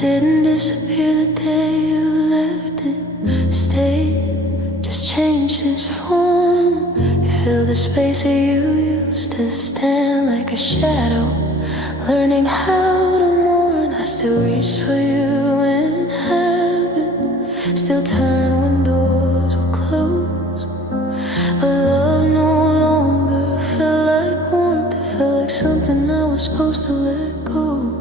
didn't disappear the day you left it. Stayed, just changed its form. You fill the space that you used to stand like a shadow. Learning how to mourn, I still reach for you in habits. Still turn when doors were closed. But love no longer felt like warmth. It felt like something I was supposed to let go.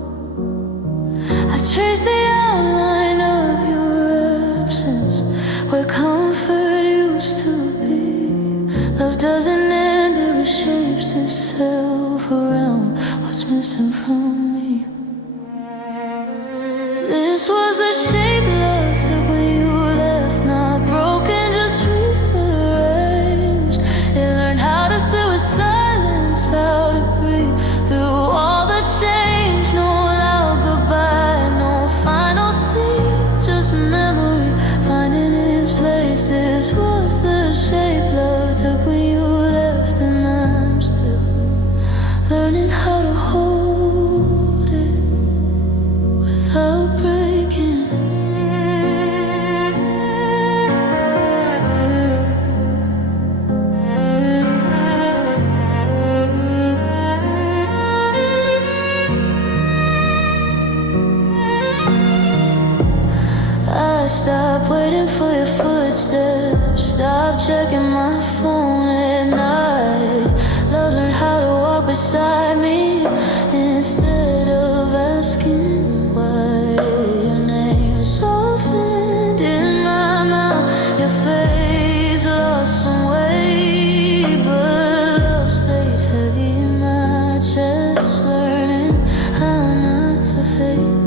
I traced the outline of your absence, where comfort used to be. Love doesn't end, it reshapes itself around what's missing from me. This was the shape love took when you left, not broken, just rearranged. It learned how to sit with silence, how to breathe through all the change. No loud goodbye, no final scene, just memory finding its place. This was the shape love took when you left, and I'm still learning how to hold it without breaking. I stopped waiting for your footsteps, stopped checking my phone at night. Love learned how to walk beside me instead of asking why. Your name softened in my mouth, your face lost some weight, but love stayed heavy in my chest. Learning how not to hate.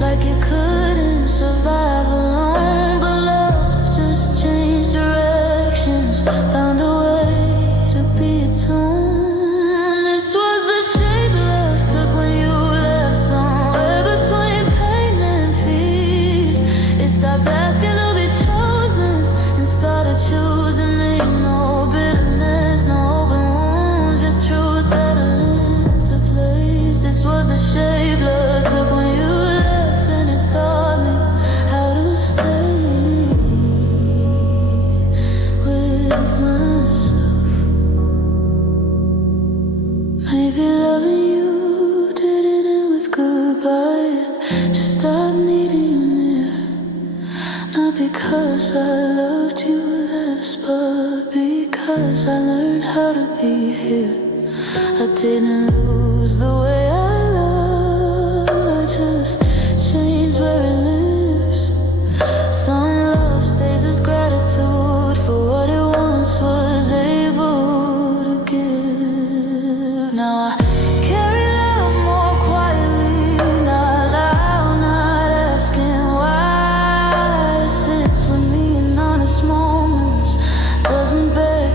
Like it couldn't survive alone, but love just changed directions, found a way to be its own. This was the shape love took when you left, somewhere between pain and peace. It stopped asking to be chosen and started choosing me. No bitterness, no open wounds, just truth settled into place. This was the shape love took when you taught me how to stay with myself. Maybe loving you didn't end with goodbye. Just stopped needing you near. Not because I loved you less, but because I learned how to be here. I didn't lose the way I love, just change where it lives. Some love stays as gratitude for what it once was able to give. Now I carry love more quietly, not loud, not asking why. It sits with me in honest moments, doesn't beg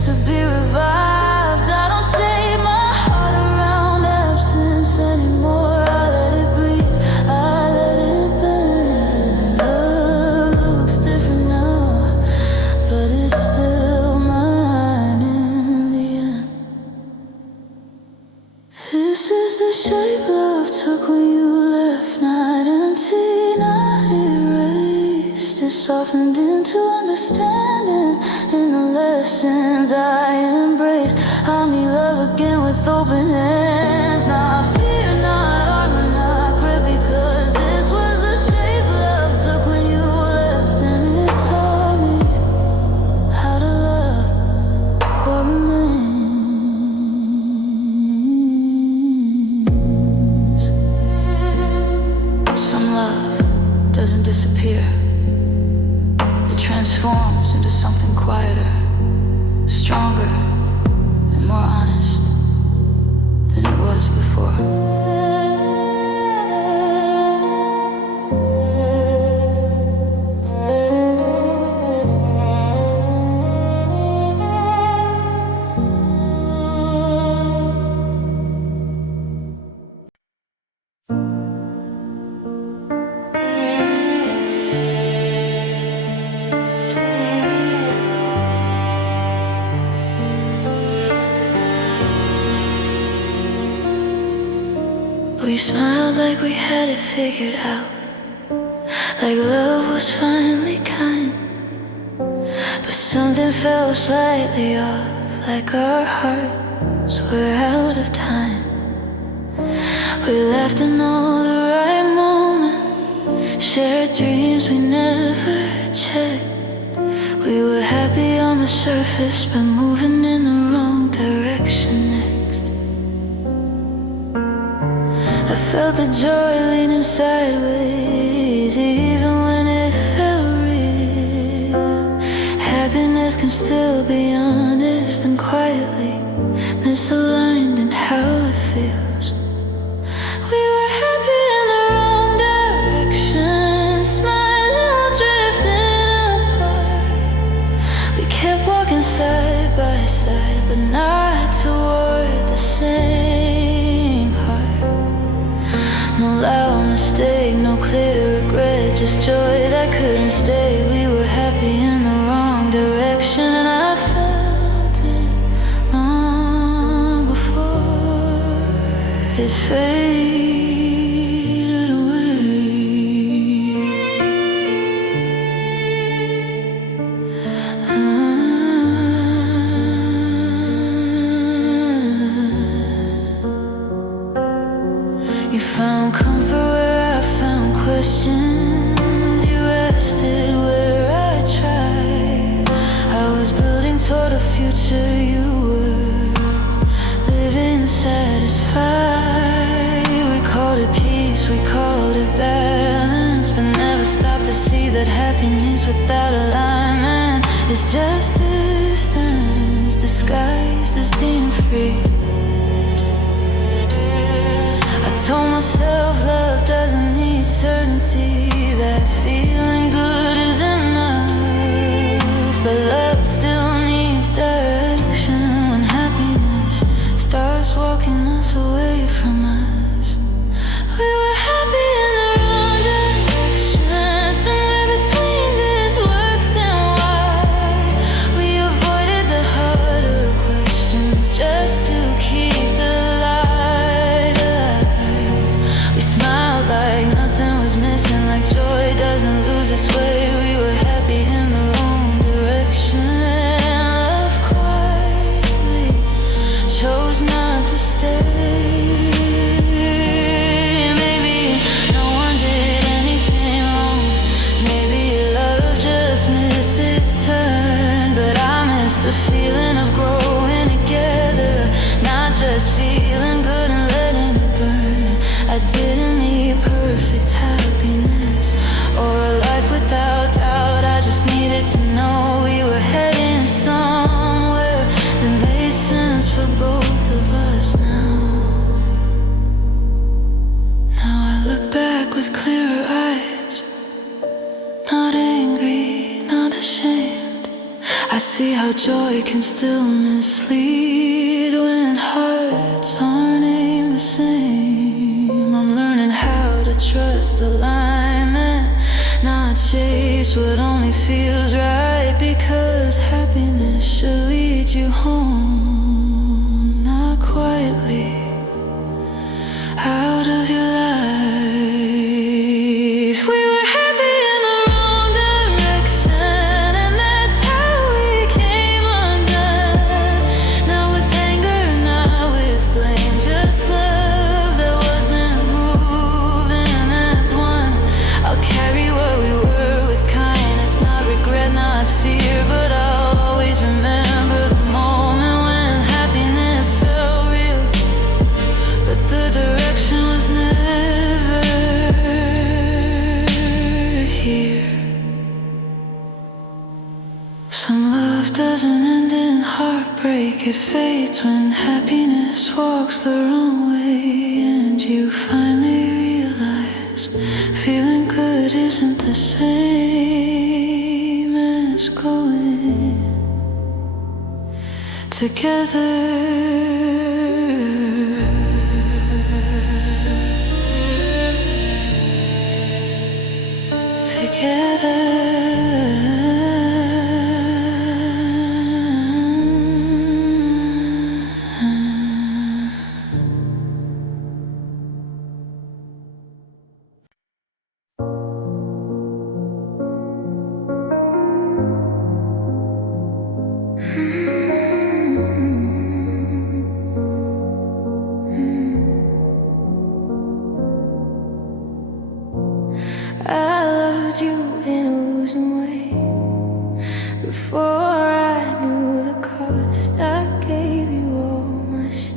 to be revived. I don't shade my heart around absence anymore. I let it breathe, I let it bend. Love looks different now, but it's still mine in the end. This is the shape love took when you left, not empty, not erased. It softened into understanding in the lessons I embrace. I meet love again with open hands. Now I fear not armor, not grip, because this was the shape love took when you left, and it taught me how to love what remains. Some love doesn't disappear. It transforms into something quieter, stronger, and more honest than it was before. We smiled like we had it figured out, like love was finally kind. But something felt slightly off, like our hearts were out of time. We laughed in all the right moment, shared dreams we never checked. We were happy on the surface, but moving in the wrong direction next. I felt the joy leaning sideways, even when it felt real. Happiness can still be honest and quietly misaligned in how it feels. We were happy in the wrong direction, smiling while drifting apart. We kept walking side by side, but not toward the same heart. No loud mistake, no clear regret, just joy that couldn't stay. We were happy in the wrong direction, and I felt it long before it faded away. You found comfort where I found questions. You rested where I tried. I was building toward a future, you were living satisfied. We called it peace, we called it balance, but never stopped to see that happiness without alignment is just distance disguised as being free. I told myself love doesn't need certainty, that feeling good is enough. But love still needs direction when happiness starts walking us away from us. We were happy in the wrong direction, somewhere between this works and why. We avoided the harder questions just to keep the light alive. We smiled like nothing was missing, like joy doesn't lose its way. We were happy in the wrong direction. Love quietly chose not to stay. Maybe no one did anything wrong, maybe love just missed its turn. But I miss the feeling of growing together, not just feeling good and letting it burn. I didn't need perfect happiness or a life without doubt. I just needed to know we were heading somewhere that made sense for both of us now. Now I look back with clearer eyes, not angry, not ashamed. I see how joy can still mislead when hearts aren't aimed the same. I'm learning how to trust alignment, not chase what only feels right, because happiness should lead you home, not quietly out of your life. We were happy in the wrong direction, and that's how we came undone. Not with anger, not with blame, just love that wasn't moving as one. I'll carry what we were with kindness, not regret, not fear, but I'll always remember the moment when happiness felt real, but the direction was never here. Some love doesn't end in heartbreak, it fades when happiness walks the wrong way, and you finally realize feeling good isn't the same as going together.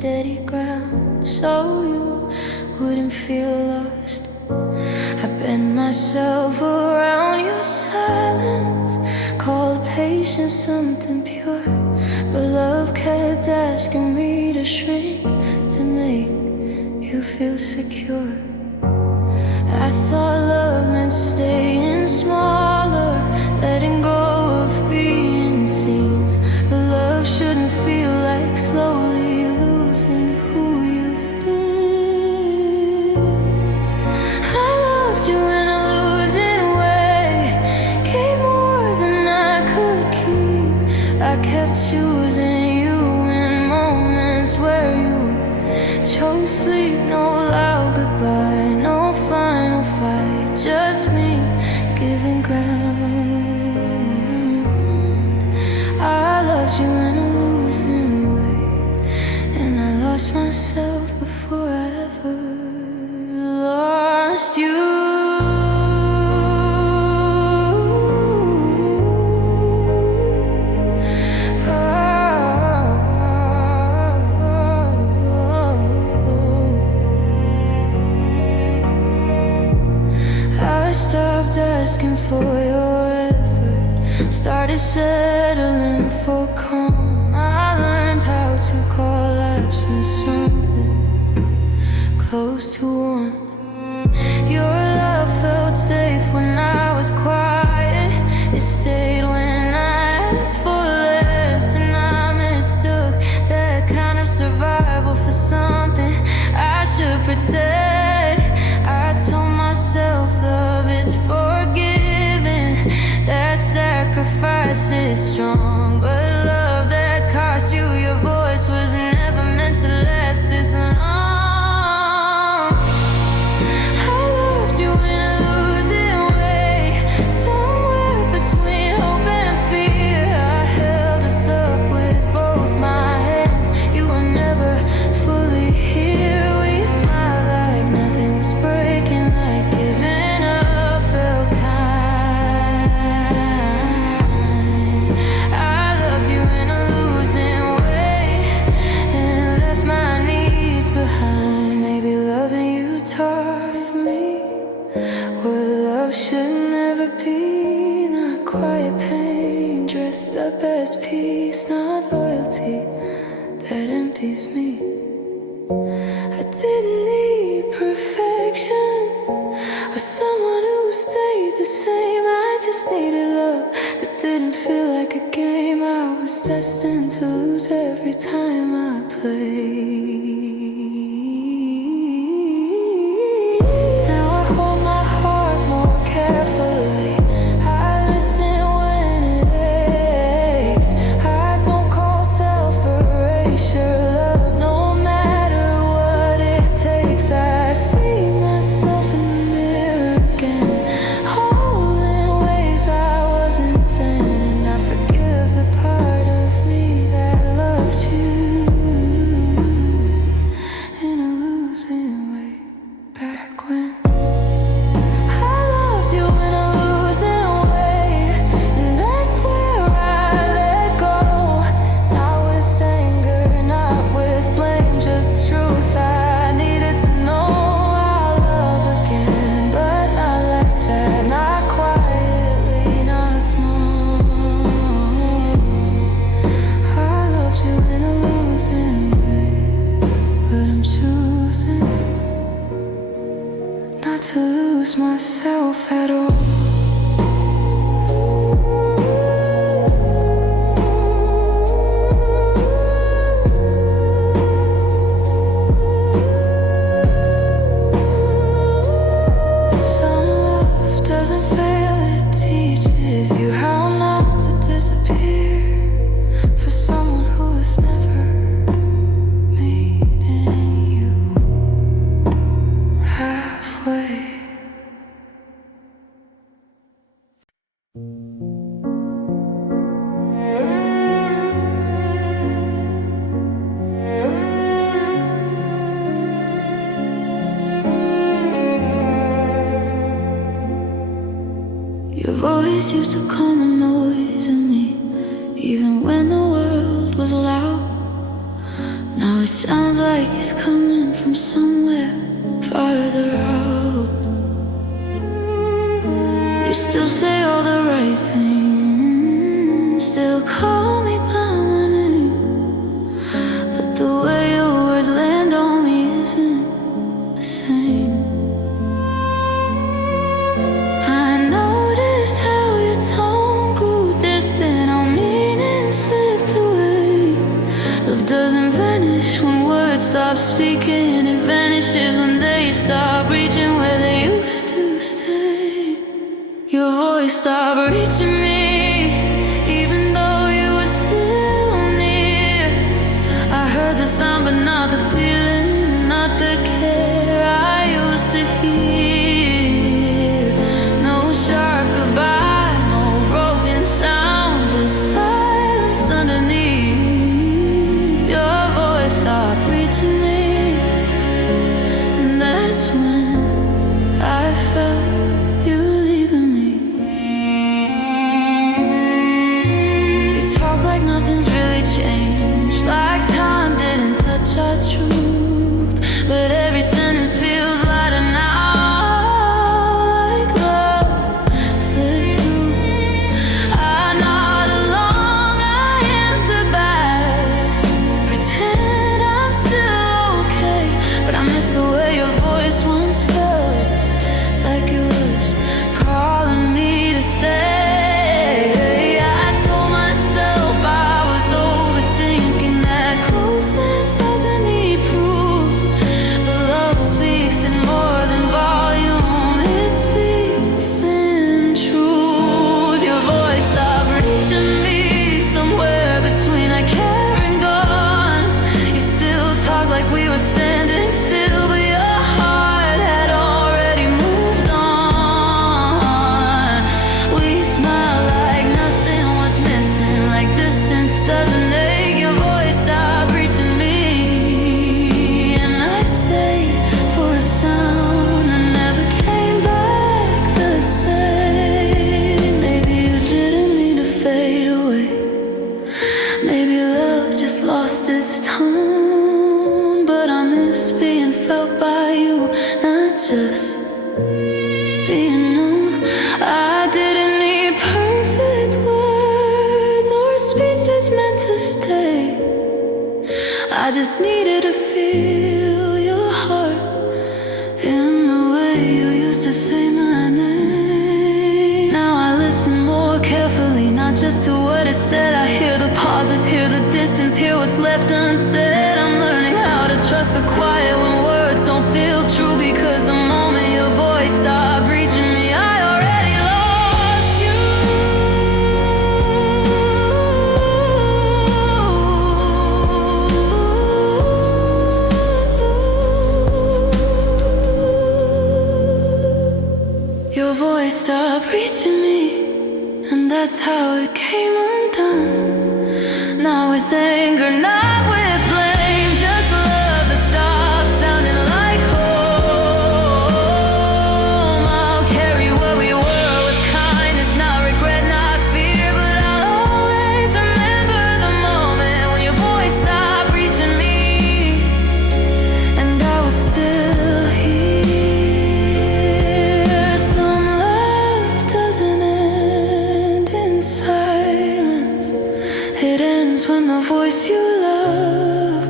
steady ground so you wouldn't feel lost. I bent myself around your silence, called patience something pure, but love kept asking me to shrink to make you feel secure. I thought love meant staying smaller, letting go of being seen, but love shouldn't feel like slowly losing who you've been. I loved you in a losing way, gave more than I could keep. I kept choosing you in moments where you chose sleep. No loud goodbye, no final fight, just me giving ground. I loved you in a losing way, and I lost myself before I ever lost you. I stopped asking for your effort, started settling for calm. I learned how to call absence something close to warm. Your love felt safe when I was quiet, it stayed when I asked for less, and I mistook that kind of survival for something I should protect. I told myself love is forgiving, that sacrifice is strong, but love that cost you your voice was never meant to last this long. I loved you in a losing way, somewhere between hope and fear. I held us up with both my hands, you were never fully here. We smiled like nothing was breaking, like giving up felt kind. I loved you in a losing way and left my needs behind. Maybe loving you taught me what love should never be, not quiet pain dressed up as peace, not loyalty that empties me. I didn't need perfection or someone who stayed the same. I just needed love that didn't feel like a game. I was destined to lose every time I played. Now I hold my heart more carefully, I listen when it aches. I don't call self-erasure love, no matter what it takes. I see myself in the mirror again, all in ways I wasn't then, and I forgive the part of me that loved you in a losing way back when. I loved you in a losing way, and that's where I let go. Not with anger, not with blame, just truth. I needed to know I'll love again, but not like that, not quietly, not small. I loved you in a losing way, but I'm choosing not to lose myself at all. Some love doesn't fail, it teaches you how not to disappear for someone who was never meeting you halfway. Your voice used to calm the noise in me, even when the world was loud. Now it sounds like it's coming from somewhere farther out. You still say all the right things, still call me by my name, but the way your words land on me isn't the same. I noticed how your tone grew distant, our meaning slipped away. Love doesn't vanish when words stop speaking, it vanishes when they stop reaching where they used to stay. Your voice stopped reaching me, even though you were still near. I heard the sound but not the feeling, not the care I used to hear. No sharp goodbye, no broken sound, just silence underneath. Your voice stopped reaching me, and that's when I felt you leaving me. You talk like nothing's really changed, like time didn't touch our truth, but every sentence feels lighter now, like love slipped through. I nod along, I answer back, pretend I'm still okay, but I miss the way your voice once felt, like it was calling me to stay. I told myself I was overthinking, that closeness doesn't need proof, but love speaks in more than volume, it speaks in truth. Your voice stopped reaching me, somewhere between I care and gone. You still talk like we were standing still, but your heart had already moved on. We smiled like nothing was missing, like distance doesn't ache. Your voice stopped reaching me, and I stayed for a sound that never came back the same. Maybe you didn't mean to fade away, maybe love just lost its tone, but I miss being felt by you, not just being known. I didn't need perfect words or speeches meant to stay, I just needed to feel your heart in the way you used to say my name. Now I listen more carefully, not just to what is said. I hear the pauses, hear the distance, hear what's left unsaid. I'm learning how to trust the quiet when words don't feel true, because the moment your voice stopped reaching me, I already lost you. Your voice stopped reaching me, and that's how it came undone. Not with anger, not with blame, just love that stopped sounding like home. I'll carry what we were with kindness, not regret, not fear, but I'll always remember the moment when your voice stopped reaching me, and I was still here. Some love doesn't end in silence, it ends when the voice you love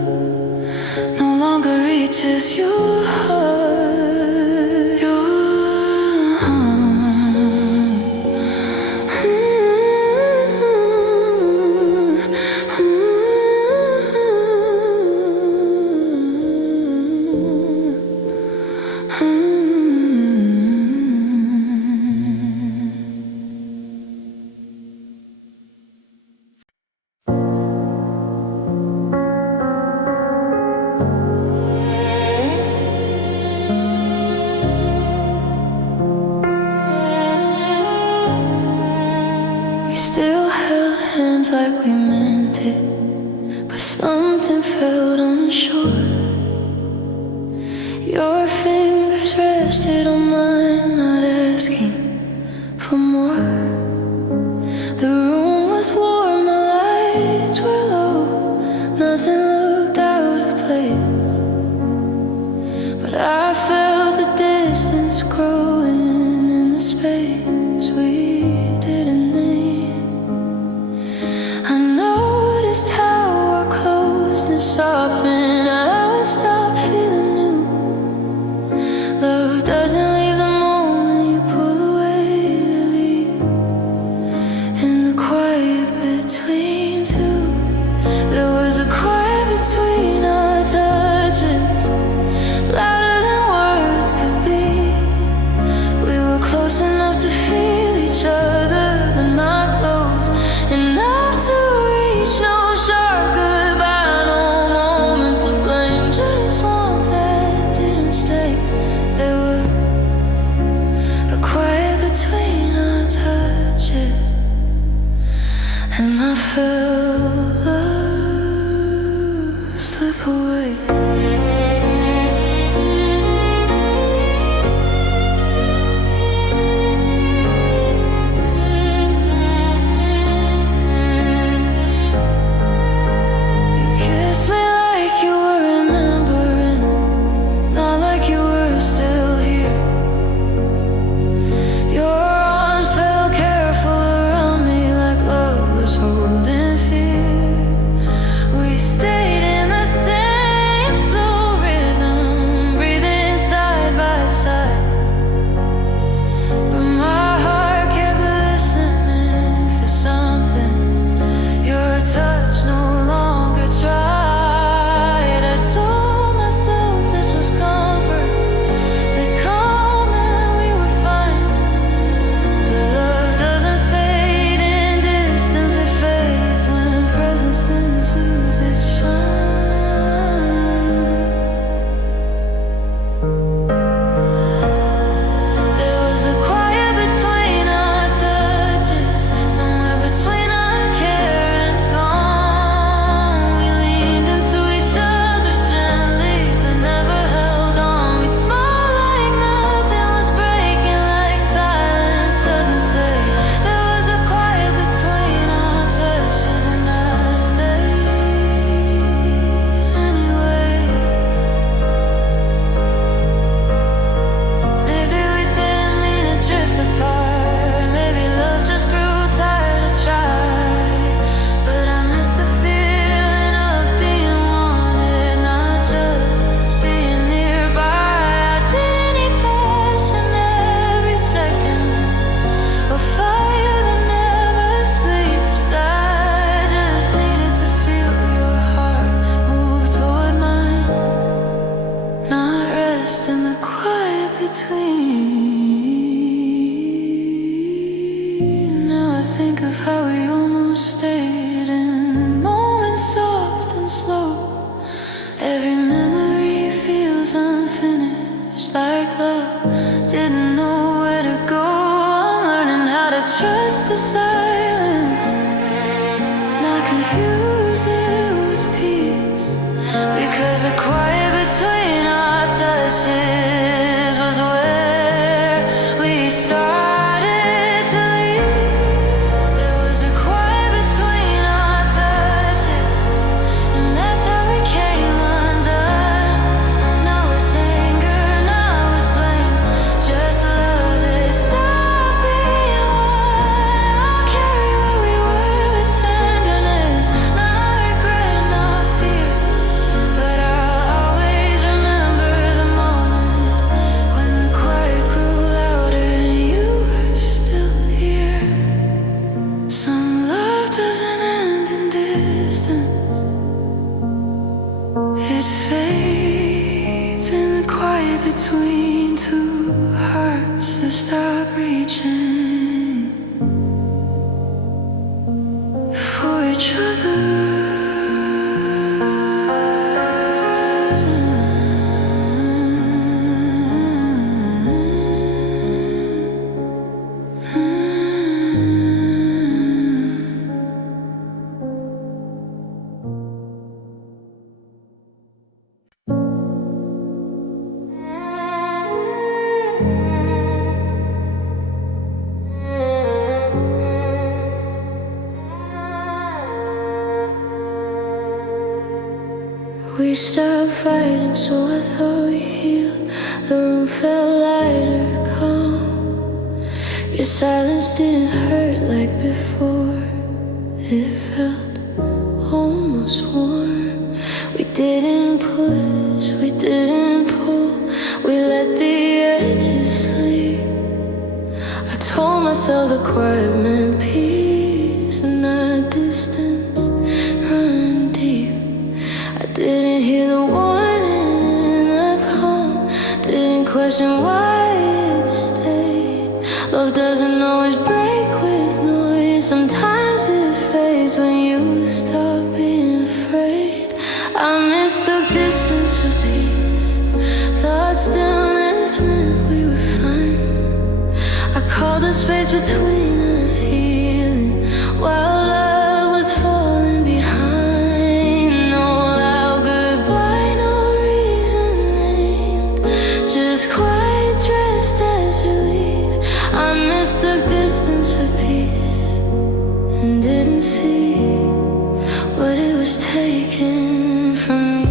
no longer reaches your heart. Your we still held hands like we meant it, but something felt unsure. Your fingers rested on mine, not asking for more. The room was warm, the lights were low, nothing looked out of place. like love. Didn't know where to go. I'm learning how to trust the silence, not confuse it with peace. Because the quiet between our touches was where we started to leave. There was a quiet between our touches, and that's how we came undone. Not with anger, not with blame, just love that stopped being one. I'll carry what we were with tenderness, not regret, not fear. But I'll always remember the moment when the quiet grew louder and you were still here. Some love doesn't end in distance, it fades in the quiet between two hearts that stop reaching for each other. We stopped fighting, so I thought we healed. The room felt lighter, calm. Your silence didn't hurt like before. It felt almost warm. We didn't push, we didn't pull. We let the edges sleep. I told myself the quiet meant peace, and not distance run deep. I didn't hear the warning in the calm, didn't question why it stayed. Love doesn't always break with noise, sometimes it fades when you stop being afraid. I mistook distance for peace, thought stillness meant we were fine. I called the space between us healing, while love was falling behind. No loud goodbye, no reason named, just quiet dressed as relief. I mistook distance for peace and didn't see what it was taking from me.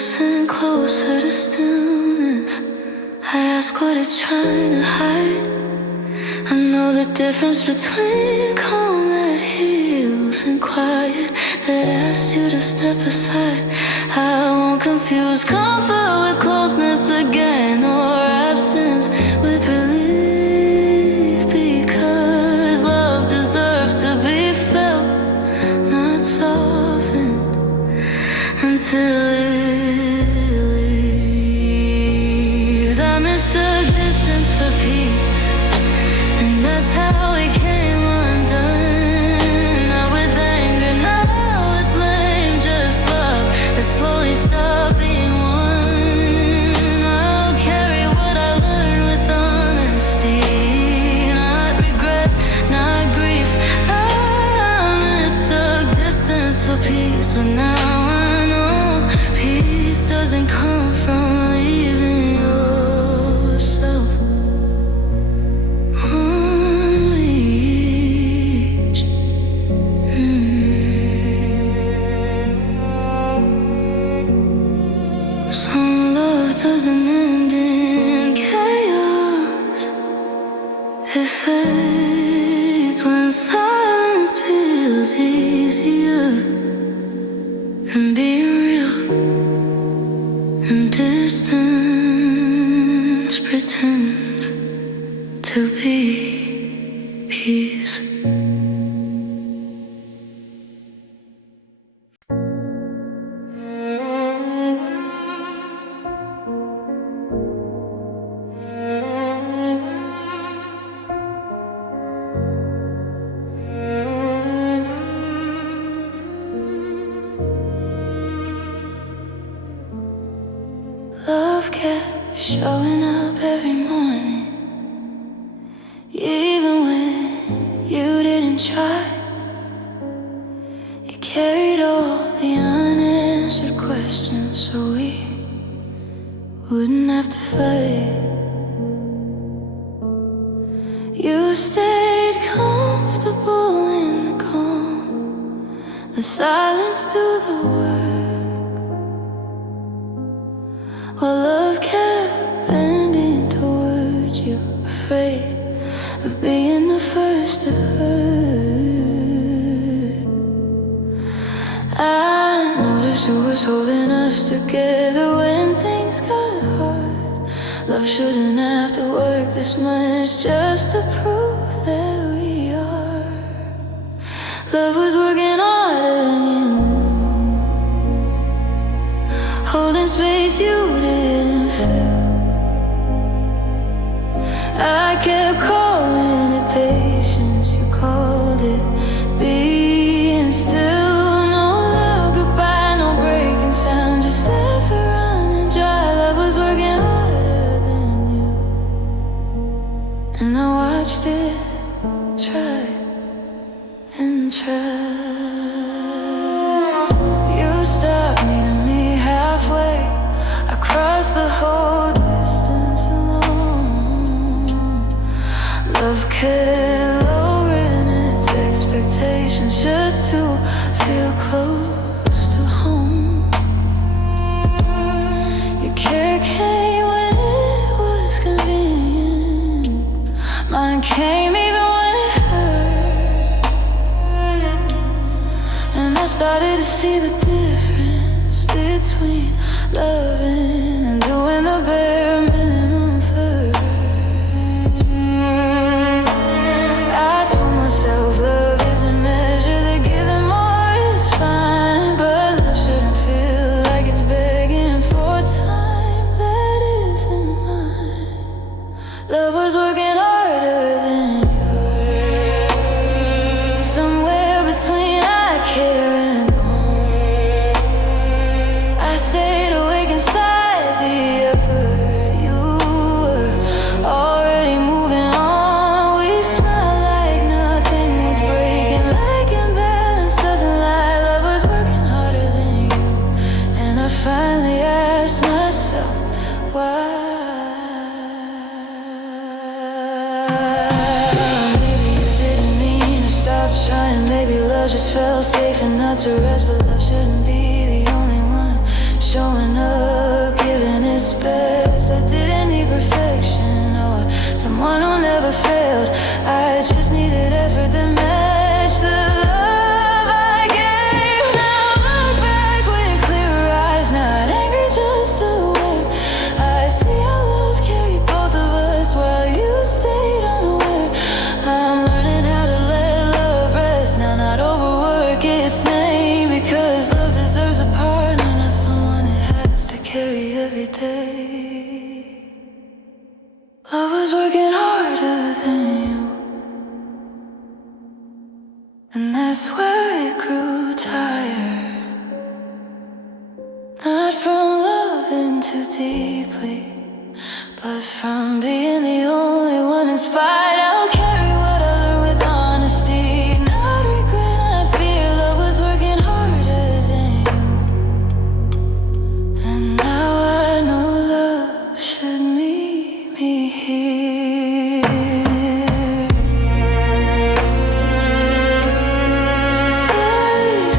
listen closer to stillness. I ask what it's trying to hide. I know the difference between calm that heals and quiet that asks you to step aside. I won't confuse comfort with closeness again, or absence with relief, because love deserves to be felt, not softened until it leaves. I miss the distance for peace, and that's how it came undone. Not with anger, not with blame, just love that slowly stopped being one. I'll carry what I learned with honesty, not regret, not grief. I mistook distance for peace, but now I know peace doesn't come from leaving yourself unreached. Some love doesn't end in chaos. It fades when silence feels easier than being real, and distance pretends to be peace. Love kept showing up every morning, even when you didn't try. It carried all the unanswered questions, so we wouldn't have to fight. You stayed comfortable in the calm, the silence do the work, while love kept bending towards you, afraid of being the first to hurt. I noticed who was holding us together when things got hard. Love shouldn't have to work this much just to prove that we are. Love was working harder than you, holding space you didn't fill. I kept calling it patience, you called it being still. No loud goodbye, no breaking sound, just effort running dry. Love was working harder than you, and I watched it try and try. You stopped meeting me halfway, I crossed the whole distance alone. Love kept lowering its expectations just to feel close to home. Your care came when it was convenient, mine came even when it hurt. And I started to see the difference between loving and doing the bare minimum first. I told myself love isn't measured, that giving more is fine, but love shouldn't feel like it's begging for time that isn't mine. Love was working harder than yours, somewhere between I care and gone. I stayed awake inside the effort. You were already moving on. We smiled like nothing was breaking, like imbalance doesn't lie. Love was working harder than you, and I finally asked myself why. Maybe you didn't mean to stop trying, maybe love just felt safe enough to rest, but love shouldn't be the only one showing up. its best. I didn't need perfection or someone who never failed. I just needed effort that matched the love I gave. Now look back with clear eyes, not angry, just aware. I see how love carried both of us while you stayed unaware. I'm learning how to let love rest now, not overwork its name, because love deserves a partner, not someone it has to carry every day. Love was working harder than you, and that's where it grew tired. Not from loving too deeply, but from being the only one in spite. I'll carry what I learned with honesty, not regret, not fear. Love was working harder than you, and now I know love should meet me here. Save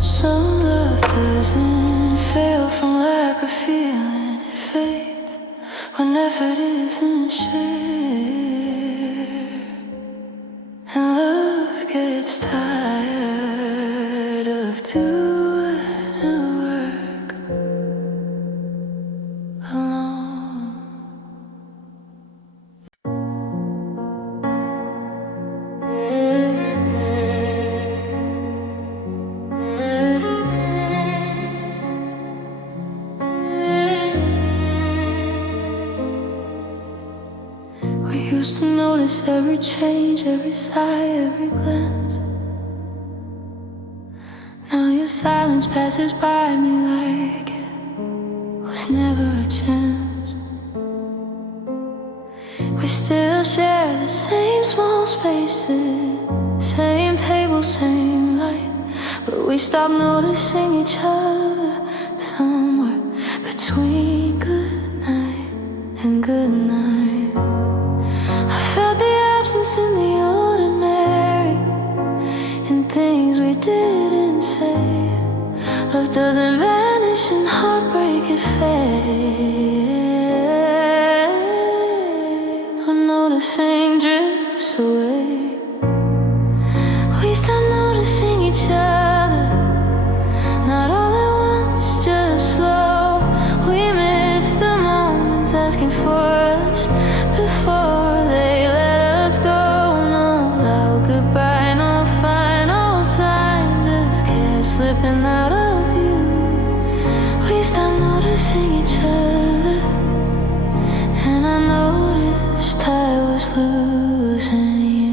Some love doesn't fail from lack of feeling. It fades when effort isn't shared, and love gets tired of doing work alone. We used to notice every change, every sigh, every glance. Now your silence passes by me like it was never a chance. We still share the same small spaces, same table, same light, but we stopped noticing each other somewhere between good night and good night. I felt the absence in the ordinary, in things we didn't say. Love doesn't vanish and heartbreak it fades. When noticing drifts away, we stop noticing each other, not all at once, just slow. We miss the moments asking for us before they let us go. No loud goodbye, no final sign, just care slipping out of you. We stop noticing each other, and I noticed I was losing you.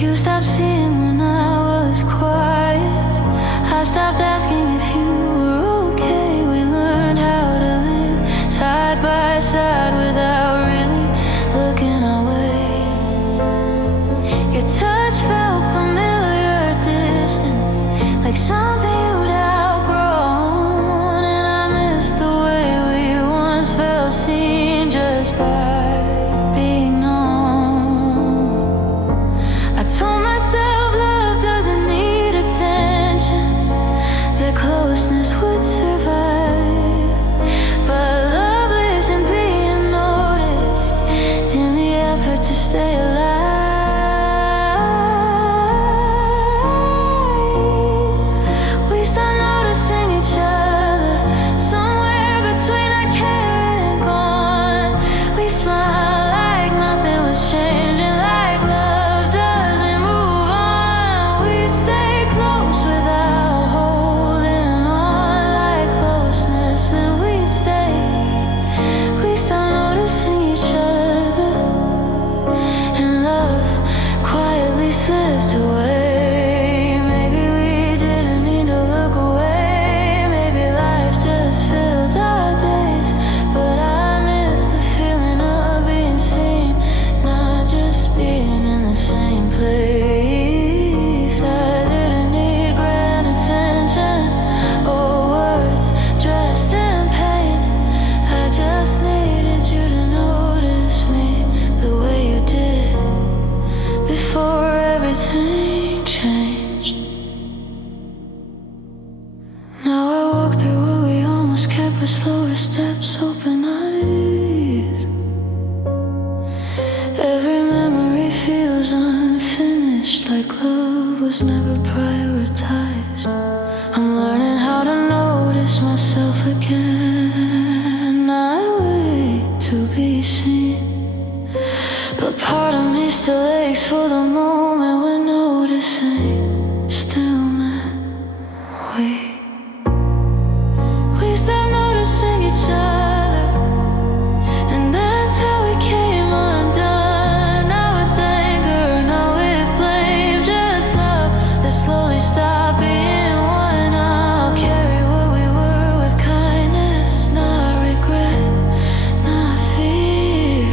You stopped seeing when I was quiet. I stopped asking if you were okay. We learned how to live silently. with slower steps, open eyes. Every memory feels unfinished, like love was never prioritized. I'm learning how to notice myself again. I wait to be seen, but part of me still aches for the moment when noticing still meant wait. We stopped noticing each other, and that's how we came undone. Now with anger, now with blame, just love that slowly stopped being one. I'll carry what we were with kindness, not regret, not fear.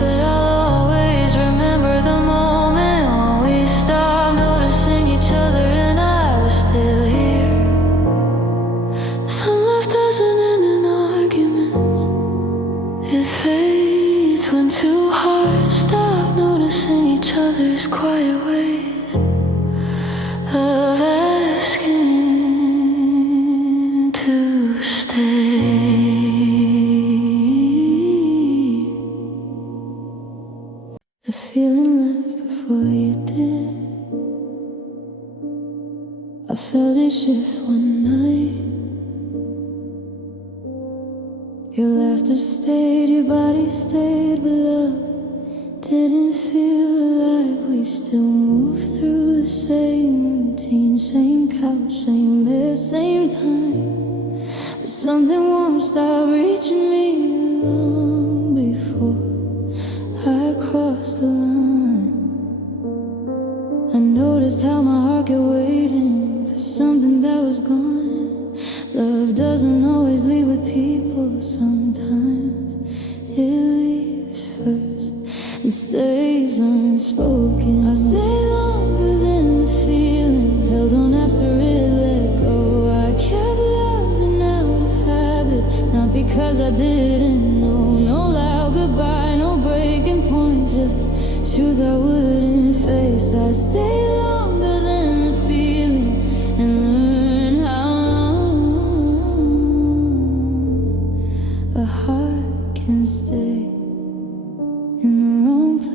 But I'll always remember the moment when we stopped noticing each other and I was still here. Some love doesn't end in arguments, it fades when two hearts stop noticing each other's quiet ways of asking to stay. The feeling left before you did. I felt it shift one night. Your laughter stayed, your body stayed, but love didn't feel alive. We still move through the same routine, same couch, same bed, same time. But something won't stop reaching me long before I crossed the line. I noticed how my heart kept waiting for something that was gone. Love doesn't always leave with people, sometimes it leaves first and stays unspoken. I stay longer than the feeling, held on after it let go. I kept loving out of habit, not because I didn't know. No loud goodbye, no breaking point, just truth I wouldn't face. I stay longer than the feeling and learn how a heart can stay in the wrong place.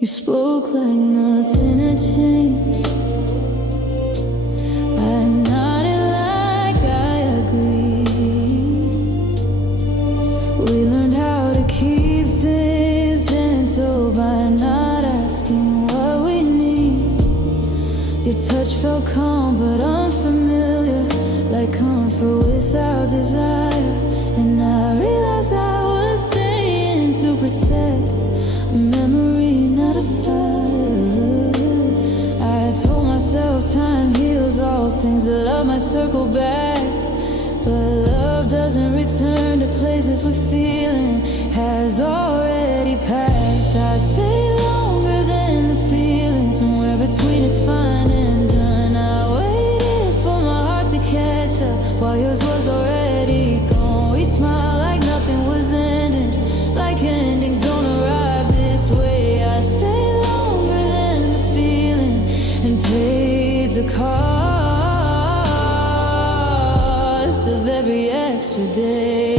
You spoke like nothing had changed. I nodded like I agreed. We learned how to keep things gentle by not asking what we need. Your touch felt calm but unfamiliar, like comfort without desire. And I realized I was staying to protect a memory, not a fire. I told myself time heals all things, that love might circle back. But love doesn't return to places where feeling has already passed. I stay longer than the feeling, somewhere between it's fine and done. I waited for my heart to catch up while yours was already gone. We smiled like nothing was ending, like endings don't arrive this way. I stayed longer than the feeling and paid the cost of every extra day.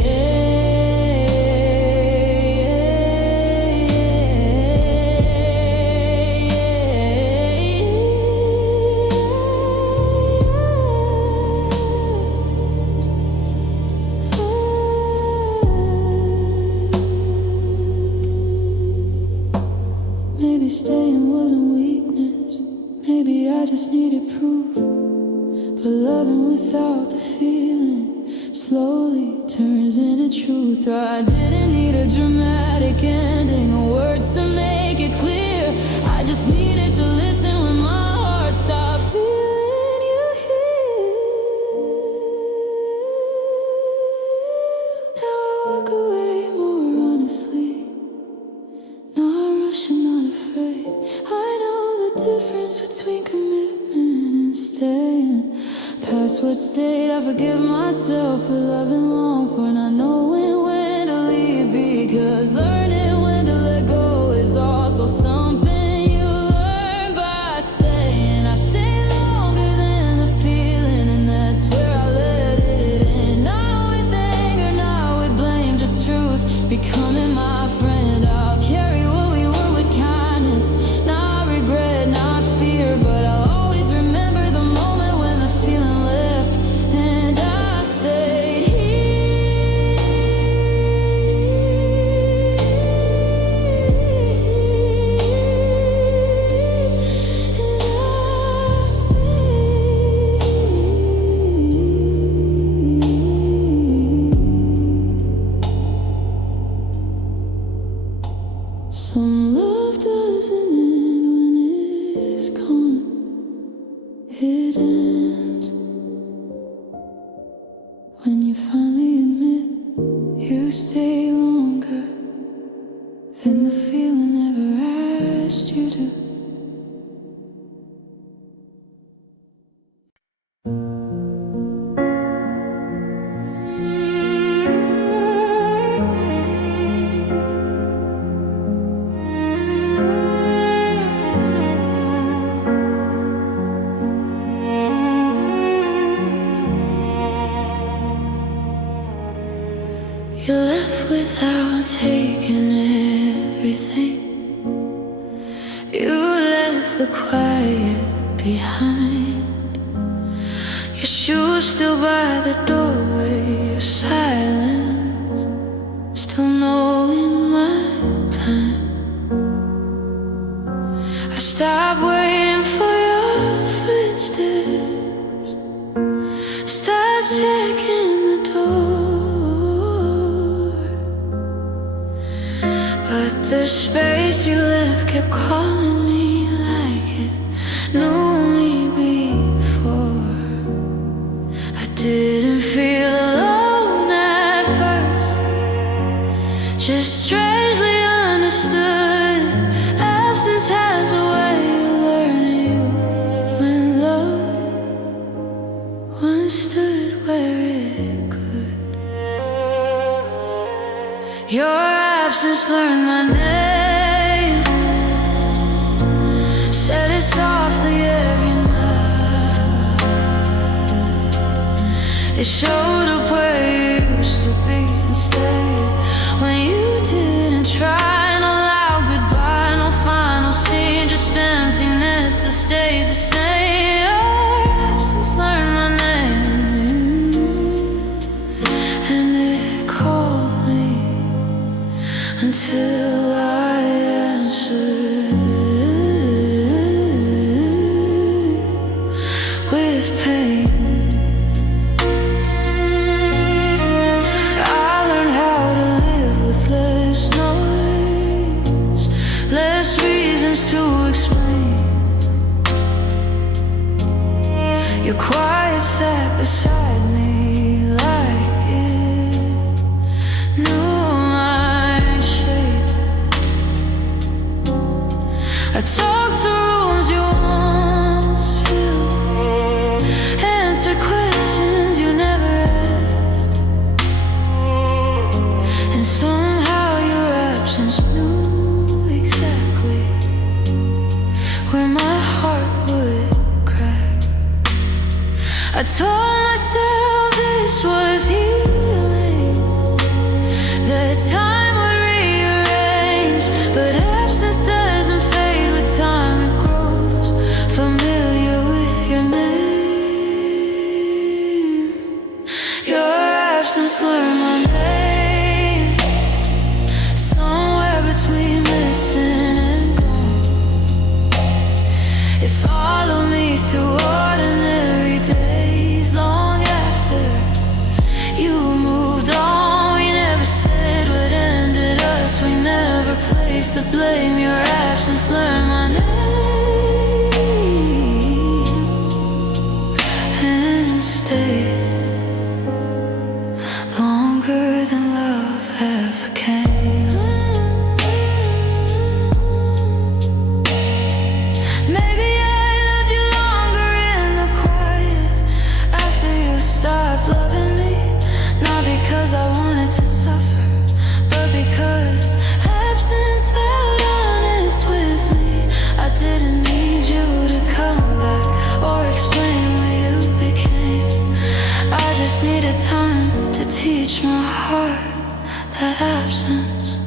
Maybe staying wasn't weakness, maybe I just needed proof. But loving without the feeling slowly turns into truth. Or I didn't need a dramatic ending or words to make it clear. I just needed to listen when my heart stopped feeling you here. Now I walk away more honestly, not rushing, not afraid. I know the difference between commitment and staying. Past what stayed, I forgive myself for loving long, for not knowing when to leave. Because learning when to let go is also something you learn by staying. I stay longer than the feeling, and that's you finally admit you stay longer than the feeling ever asked you to. You left without taking everything. You left the quiet behind. Your shoes still by the doorway. Your silence still knowing my time. I stopped waiting for your footsteps. Stop checking the door. But the space you left kept calling me like it knew me before. I didn't feel alone at first, just strangely understood. Absence has a way of learning you when love once stood where it could. Your absence learned my name, said it softly every night. It showed up where you used to be and stayed when you didn't try. No loud goodbye, no final scene, just emptiness that stayed the same. Your absence learned my name, and it called me until I answered with pain. I learned how to live with less noise, less reasons to explain. Your quiet sat beside me like it knew I talked to rooms you once filled, answered questions you never asked, and somehow your absence knew exactly where my heart would crack. I told myself this was healing, that time would rearrange, but absence doesn't fade with time. It grows familiar with your name. Your absence learned my name, somewhere between missing and gone. It followed me through ordinary days, long after you moved on. We never said what ended us, we never placed the blame. Your absence learned my name and stayed longer than love ever came. Maybe I loved you longer in the quiet after you stopped loving me, not because I wanted to suffer, but because absence felt honest with me. I didn't need you to come back or explain what you became. I just needed time to teach my heart that absence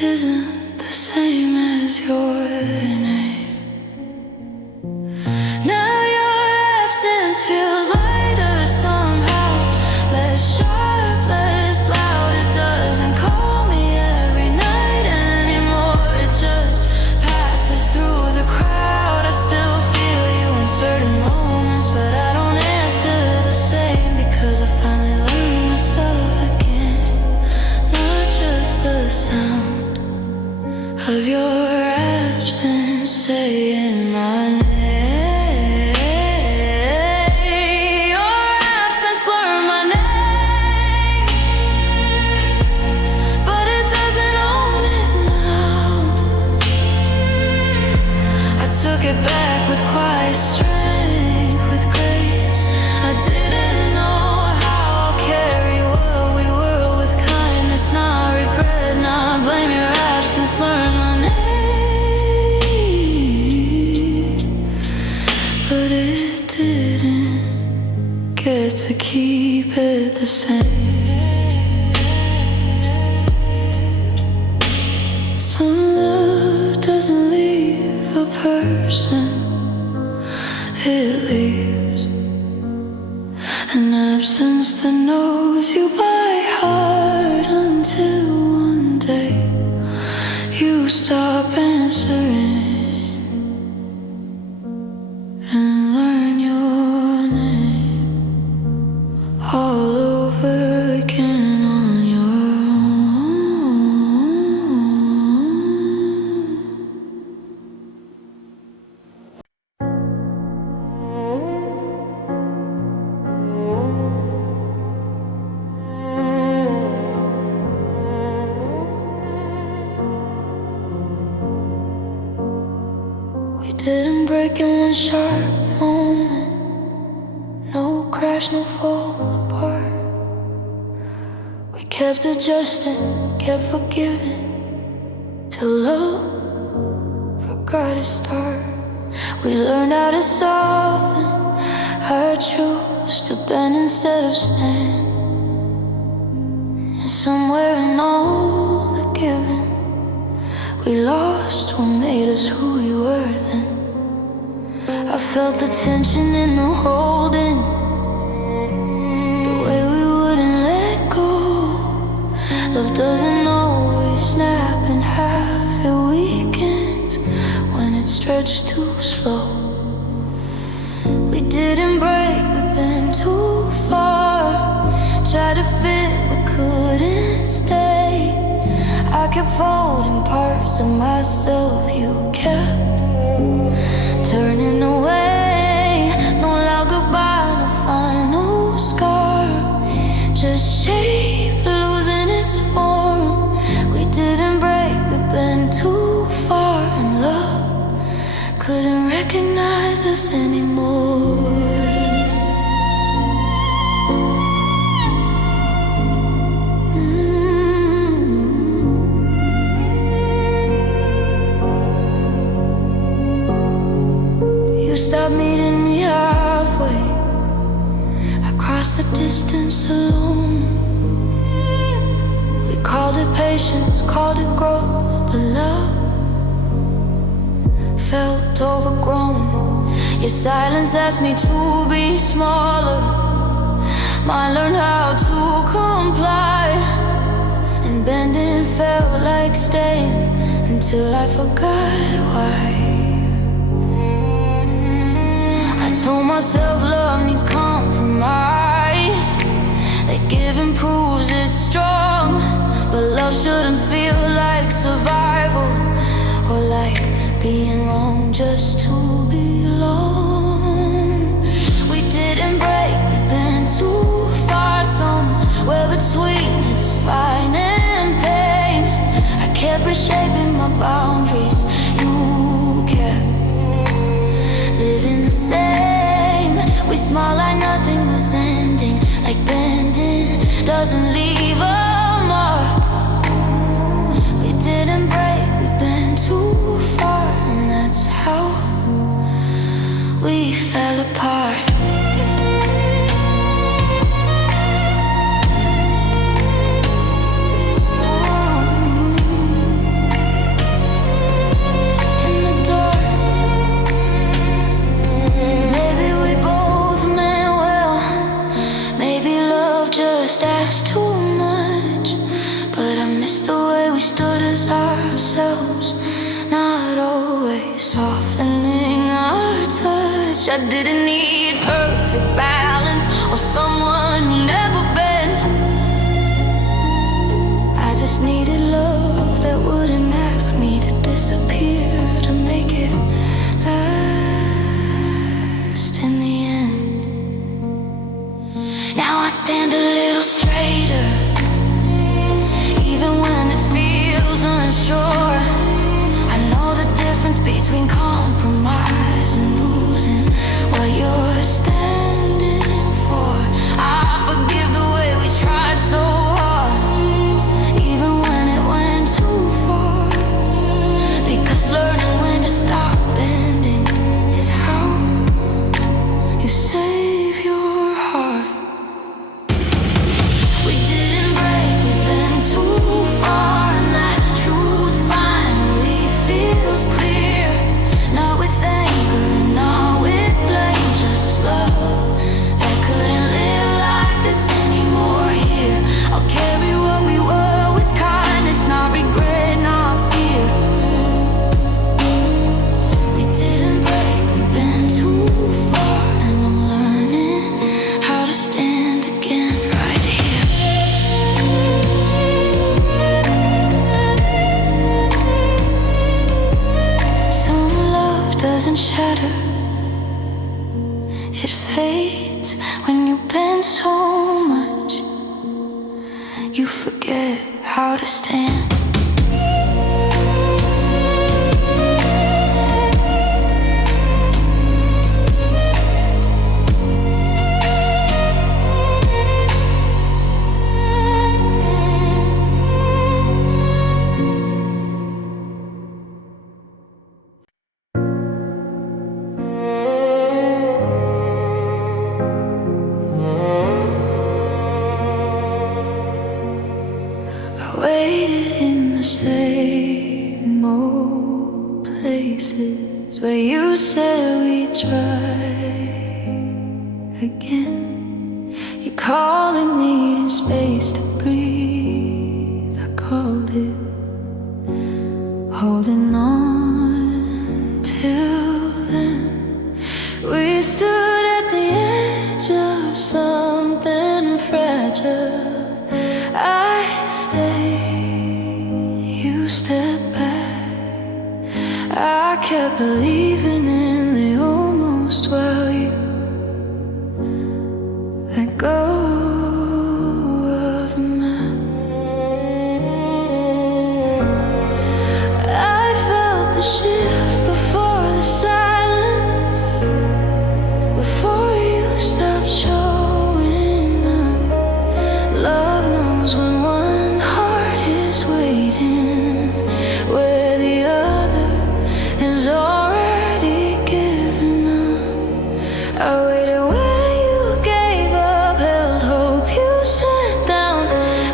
isn't the same as your name. Now your absence feels lighter somehow, less sharp, less loud. It doesn't call me every night anymore, it just passes through the crowd. I still feel you in certain moments, but I don't answer the same, because I finally learned myself again. Not just the sound of your absence get to keep it the same. Some love doesn't leave a person, it leaves an absence that knows you by heart until one day you stop answering and learn your name all over again on your own. We didn't break in one sharp moment, no crash, no fall apart. We kept adjusting, kept forgiving, till love forgot to start. We learned how to soften our truths, to bend instead of stand. And somewhere in all the giving, we lost what made us who we were then. I felt the tension in the holding, the way we wouldn't let go. Love doesn't always snap in half, it weakens when it's stretched too slow. We didn't break, we bent too far, tried to fit, we couldn't stay. I kept folding parts of myself, you kept turning away. No loud goodbye, no final scar, just shape losing its form. We didn't break, we bent too far, and love couldn't recognize us anymore. Stop meeting me halfway. I crossed the distance alone. We called it patience, called it growth, but love felt overgrown. Your silence asked me to be smaller. Mine learned how to comply, and bending felt like staying until I forgot why. I told myself love needs compromise, that giving proves it's strong. But love shouldn't feel like survival, or like being wrong just to belong. We didn't break, we've been too far, somewhere between it's fine and pain. I kept reshaping my boundaries, you kept living the same. We smiled like nothing was ending, like bending doesn't leave a mark. We didn't break, we've been too far, and that's how we fell apart. Too much, but I miss the way we stood as ourselves, not always softening our touch. I didn't need perfect balance or someone who never bends. I just needed love that wouldn't ask me to disappear, to make it last in the end. Now I stand a little straighter, even when it feels unsure. I know the difference between compromise and losing what you're standing for. I forgive the way we tried so hard, even when it went too far. Because learning when to stop bending is how you save your heart. means when you bend so much, you forget how to stand. Waited in the same old places where you said we'd try again. You called it needing space to breathe. I called it holding on. Till then, we stood at the edge of something fragile. I stayed, you stepped back. I kept believing in the almost while you let go of the map. I felt the shift before the silence, before you stopped showing up. Love knows when one heart is waiting, where the other is already given up. I waited where you gave up, held hope you set down.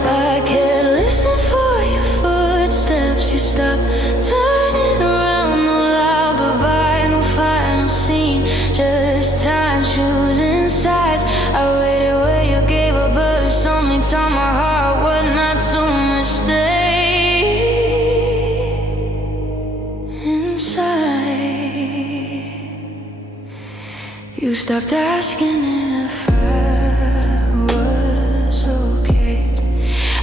I can't listen for your footsteps. You stopped turning around. No loud goodbye, no final scene, just time choosing sides. I waited where you gave up, but it's only taught my heart what not to mistake. Inside, you stopped asking if I was okay.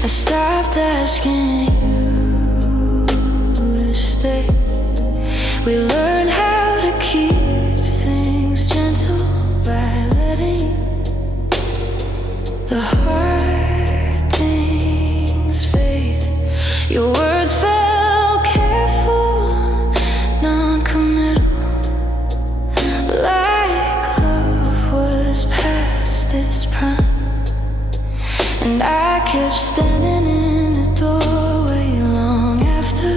I stopped asking you to stay. We learned how to keep things gentle by letting the hard things fade. Your words felt careful, non-committal, like love was past its prime. And I kept standing in the doorway long after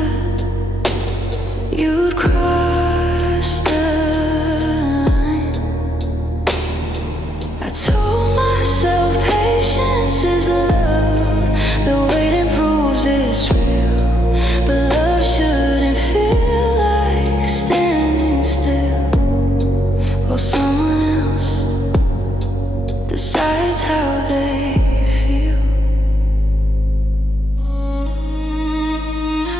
you'd crossed the line. I told myself patience is love, the waiting proves it's real. But love shouldn't feel like standing still while someone else decides how they feel.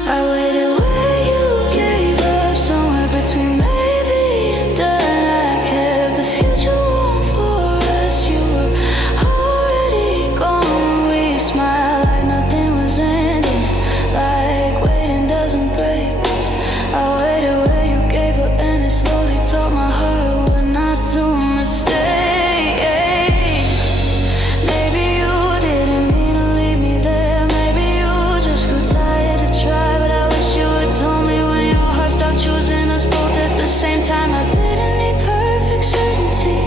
I waited where you gave up, somewhere between maybe and done. I kept the future warm for us. You were already gone. We smiled like nothing was ending, like waiting doesn't break. I waited where you gave up, and it slowly taught my heart what not to mistake. Maybe you didn't mean to leave me there. Maybe you just grew tired to try. But I wish you had told me when your heart stopped choosing us both at the same time. I didn't need perfect certainty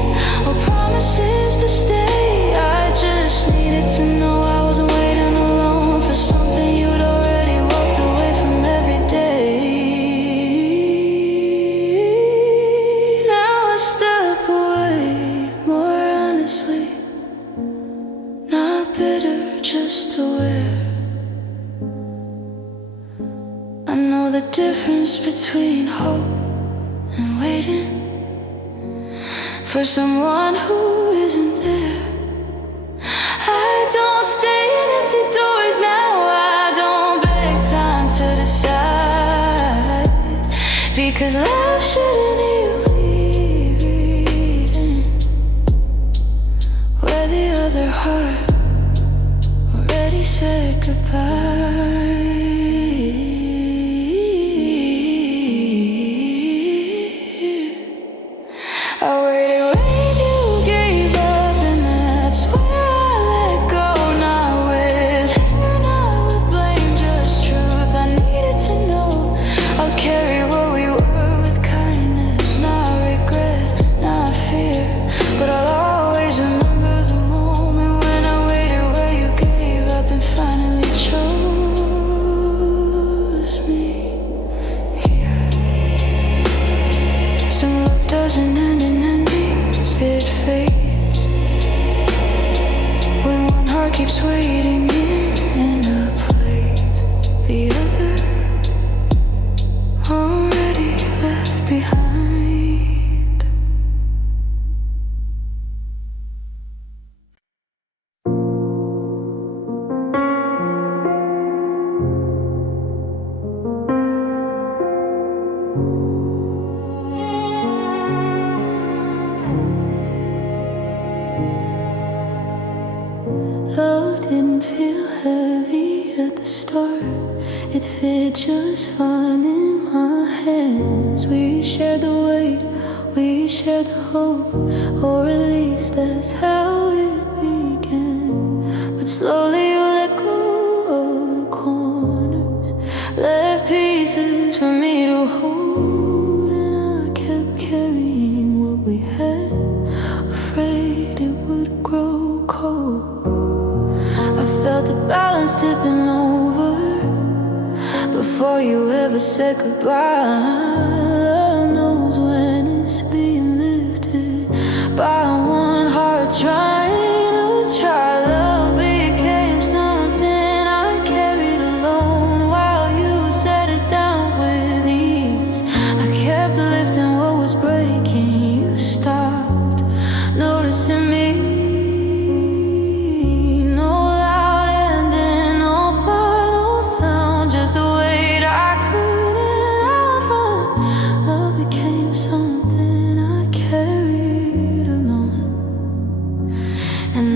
or promises to stay. I just needed to know I wasn't waiting alone for something you'd already walked away from every day. Now I step away more honestly, not bitter, just aware. I know the difference between hope and waiting for someone who isn't there. I don't stay in empty doors now. I don't beg time to decide, because love shouldn't leave where the other heart already said goodbye. I waited when you gave keeps waiting in a place the other already left behind. Love didn't feel heavy at the start. It fit just fine in my hands. We shared the weight, we shared the hope, or at least that's how it began. But slowly you let go of the corners, left pieces for me to hold, and I kept carrying what we had, afraid it would grow cold. I felt the balance tipping over before you ever said goodbye. Love knows when it's being lifted by one heart trying to try. Love became something I carried alone while you set it down with ease. I kept lifting what was breaking. You stopped noticing me.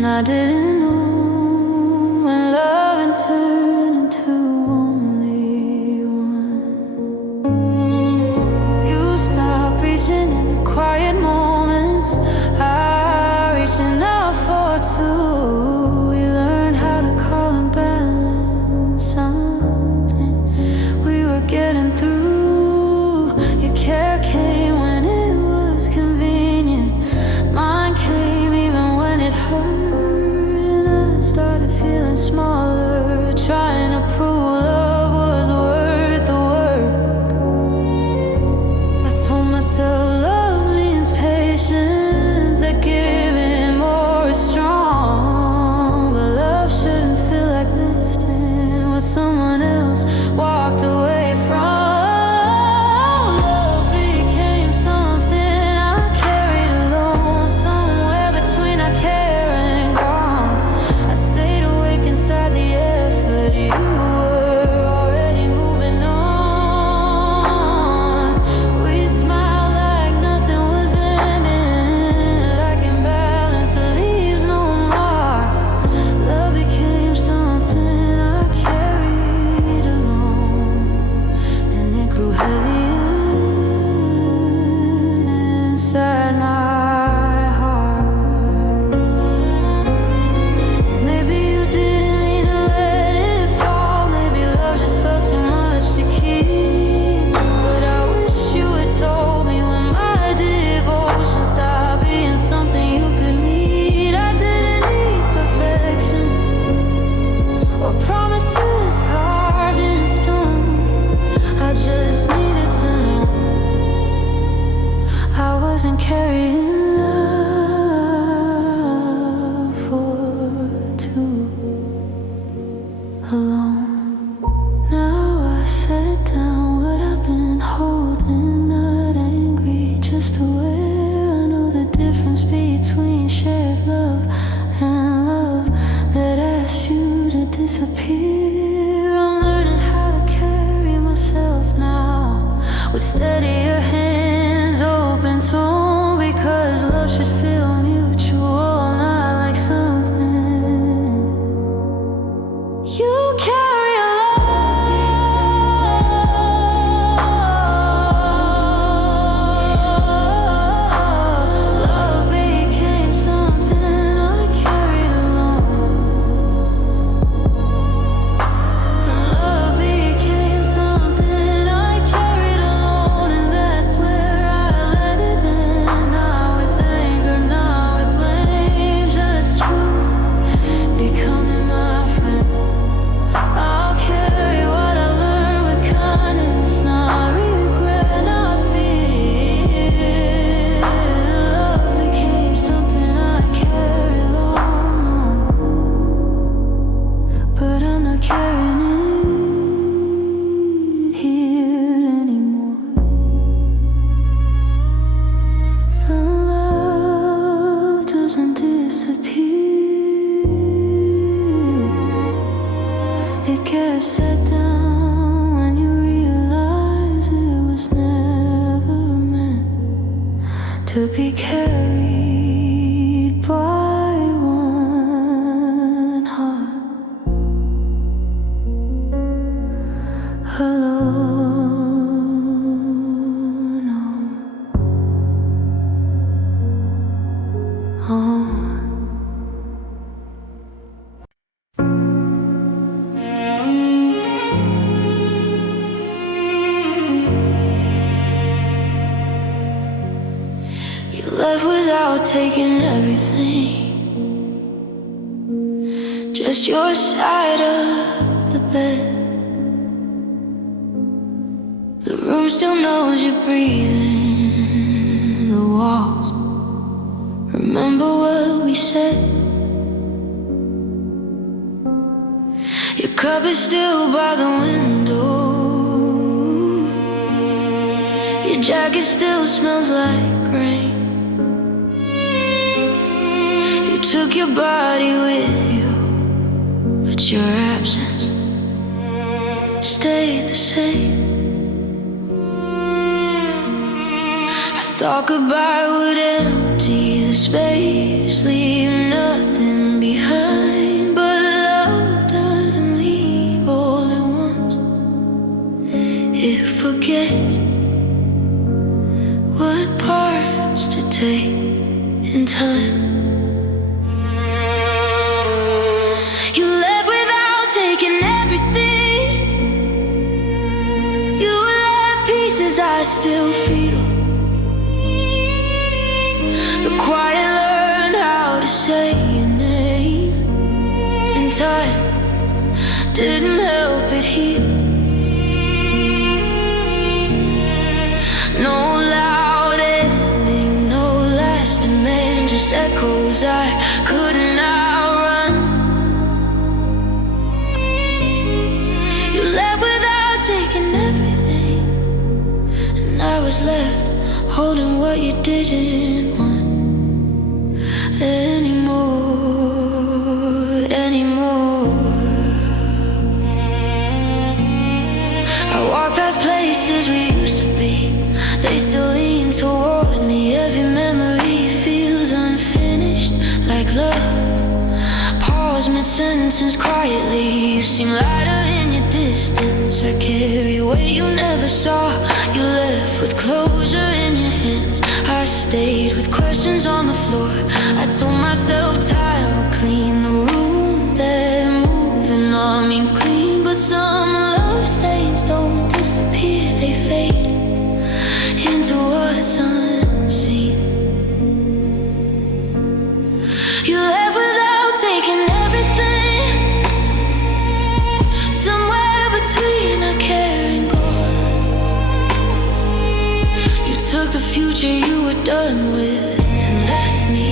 I didn't know when love had turned into only one. You stopped reaching in the quiet moments. I reaching out for two. We learned how to call and balance something we were getting through. Your care came when it was convenient. Mine came even when it hurt. Started feeling smaller, trying be carried by one heart alone. Oh. You left without taking everything, just your side of the bed. The room still knows you're breathing. The walls remember what we said. Your cup is still by the window. Your jacket still smells like rain. You took your body with you, but your absence stayed the same. I thought goodbye would empty the space, leave nothing behind. But love doesn't leave all at once. It forgets what parts to take in time. You left without taking everything. You left pieces I still feel. The quiet learned how to say your name, and time didn't help it heal. No loud ending, no last demand, just echoes I couldn't outrun. You left without taking everything, and I was left holding what you didn't want anymore. I walk past places we used to be. They still lean toward me. Every memory feels unfinished, like love. Pause mid-sentence quietly. You seem lighter in your distance. I carry weight you never saw. You left with closure in your hands. I stayed with questions on the floor. I told myself time would clean the room. That moving on means clean, but some love stains don't disappear. They fade into what's unseen. You left without taking everything. Somewhere between a caring God. You took the future you were done with and left me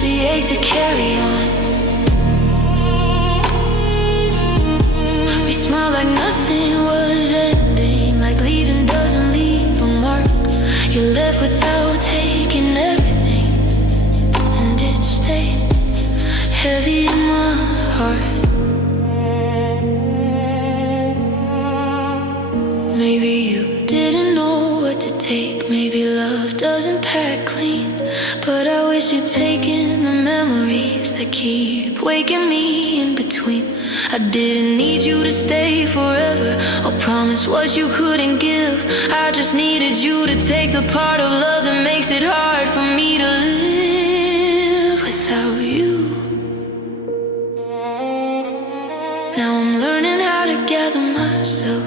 the ache to carry on. We smiled like nothing was ending, like leaving doesn't leave a mark. You left without taking everything, and it stayed heavy in my heart. Maybe you didn't know what to take. Maybe love doesn't pack clean, but I wish you'd taken the memories that keep waking me in between. I didn't need you to stay forever or promise what you couldn't give. I just needed you to take the part of love that makes it hard for me to live without you. Now I'm learning how to gather myself,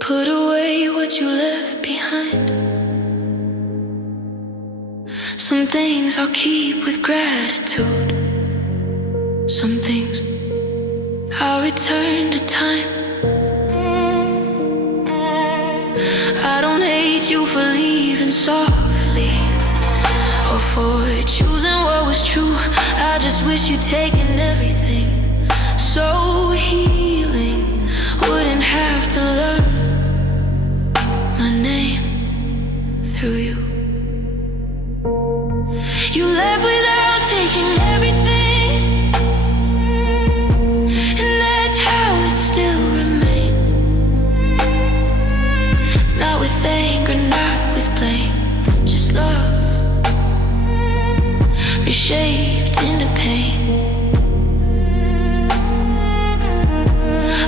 put away what you left behind. Some things I'll keep with gratitude. Some things I'll return to time. I don't hate you for leaving softly or for choosing what was true. I just wish you'd taken everything, so healing wouldn't have to learn my name through you. You left without taking everything, and that's how it still remains. Not with anger shaped into pain.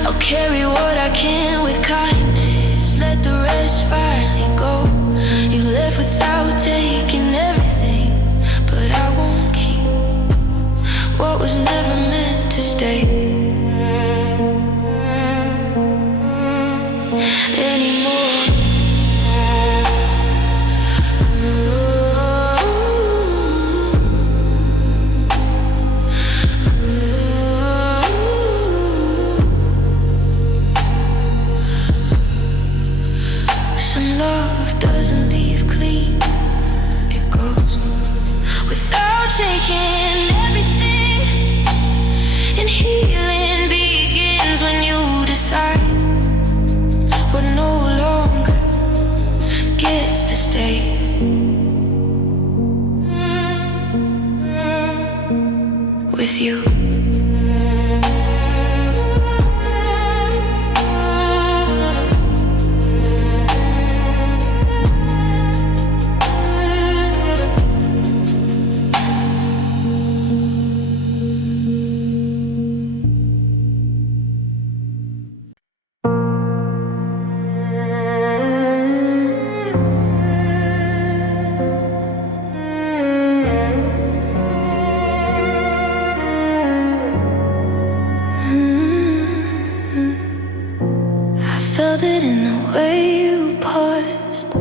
I'll carry what I can with kindness, let the rest finally go. You left without taking everything, but I won't keep what was never meant to stay anymore. Some love doesn't leave clean, it goes without taking everything. And healing begins when you decide what no longer gets to stay. With you. Felt it in the way you paused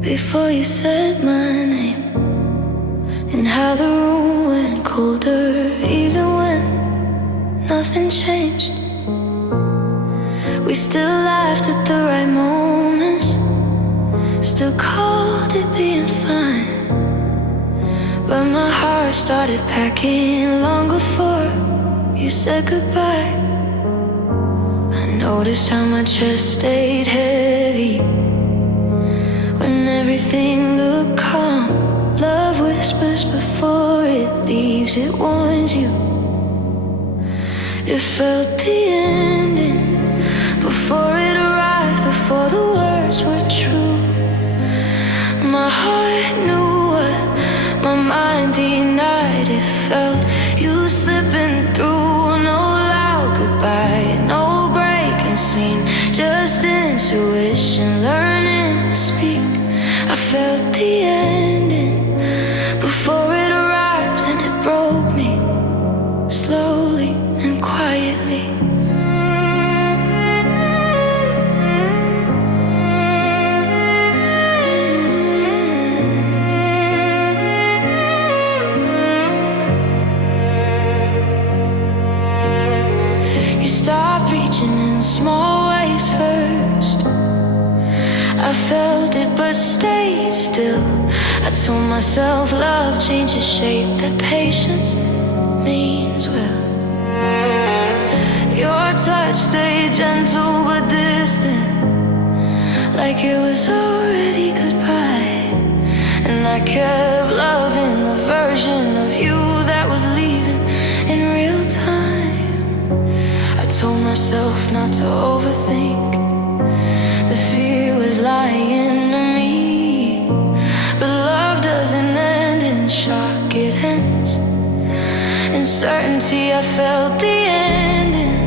before you said my name, and how the room went colder even when nothing changed. We still laughed at the right moments, still called it being fine, but my heart started packing long before you said goodbye. Noticed how my chest stayed heavy when everything looked calm. Love whispers before it leaves, it warns you. It felt the ending before it arrived, before the words were true. My heart knew what my mind denied. It felt you slipping through. No loud goodbye, no scene, just intuition learning to speak. I felt the ending before it arrived, and it broke me slowly and quietly. You stopped reaching in small ways first. I felt it but stayed still. I told myself love changes shape, that patience means will. Your touch stayed gentle but distant, like it was already goodbye. And I kept loving the version of you that was leaving in real time. I told myself not to overthink, the fear was lying to me. But love doesn't end in shock, it ends in certainty. I felt the ending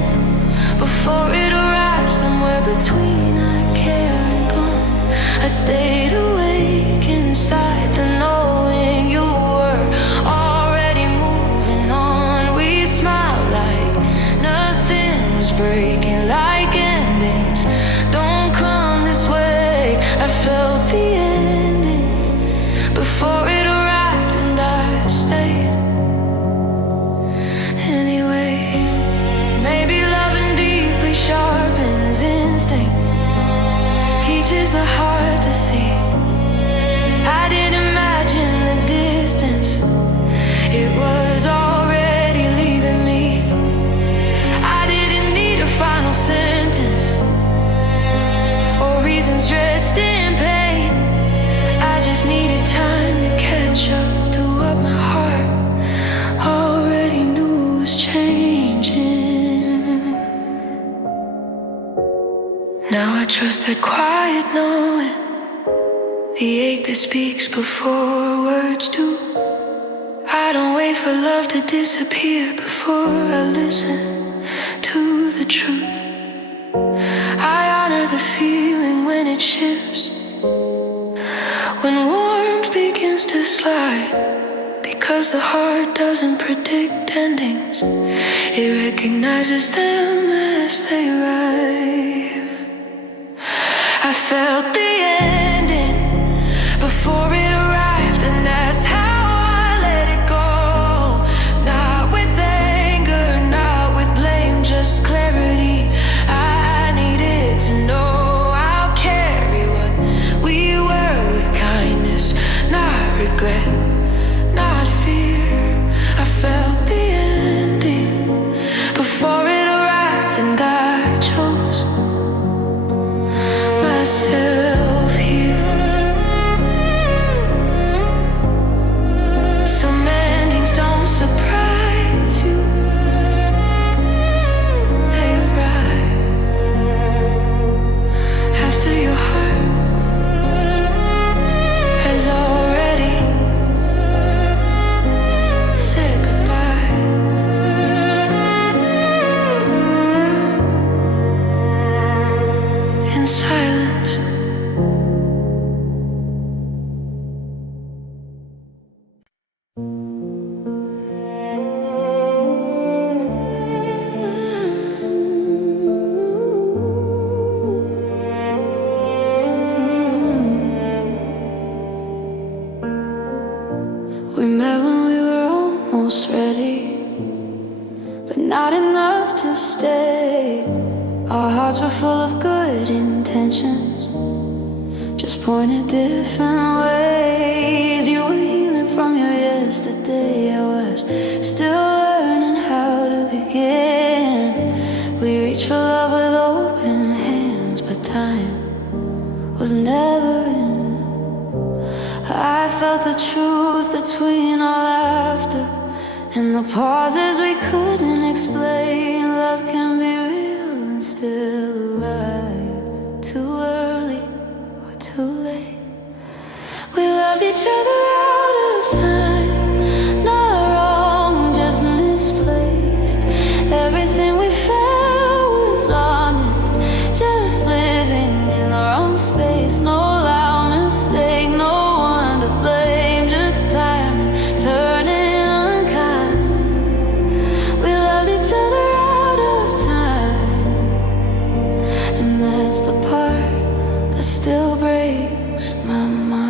before it arrived, somewhere between I care and gone. I stayed awake inside the knowing you were already moving on. We smiled like nothing was breaking, like endings don't come this way. I felt the ending before it arrived, and I stayed anyway. Maybe loving deeply sharpens instinct, teaches the heart to see. I didn't imagine the distance, it was already leaving me. I didn't need a final sentence or reasons dressed in pain. I just needed time to catch up to what my heart already knew was changing. Now I trust that quiet knowing, the ache that speaks before words do. I don't wait for love to disappear before I listen to the truth. I honor the feeling when it shifts, when warmth begins to slide, because the heart doesn't predict endings, it recognizes them as they arrive. I felt the ending before it arrived, and that's how I let it go. Not with anger, not with blame, just clarity. I needed to know I'll carry what we were with kindness, not regret, not fear. I felt the ending before it arrived, and I chose myself here. Some endings don't surprise you, they arrive after your heart has already said goodbye. In silence, we met when we were almost ready, but not enough to stay. Our hearts were full of good intentions, just pointed different ways. You were healing from your yesterday, I was still learning how to begin. We reached for love with open hands, but time was never in. I felt the truth between our laughter and the pauses we couldn't explain. Love can be real and still arrive too early or too late. We loved each other out of time, not wrong, just misplaced. Everything we felt was honest, just living in our own space. No loud mistake, no one to blame, just time turning unkind. We loved each other out of time, and that's the part that still breaks my mind.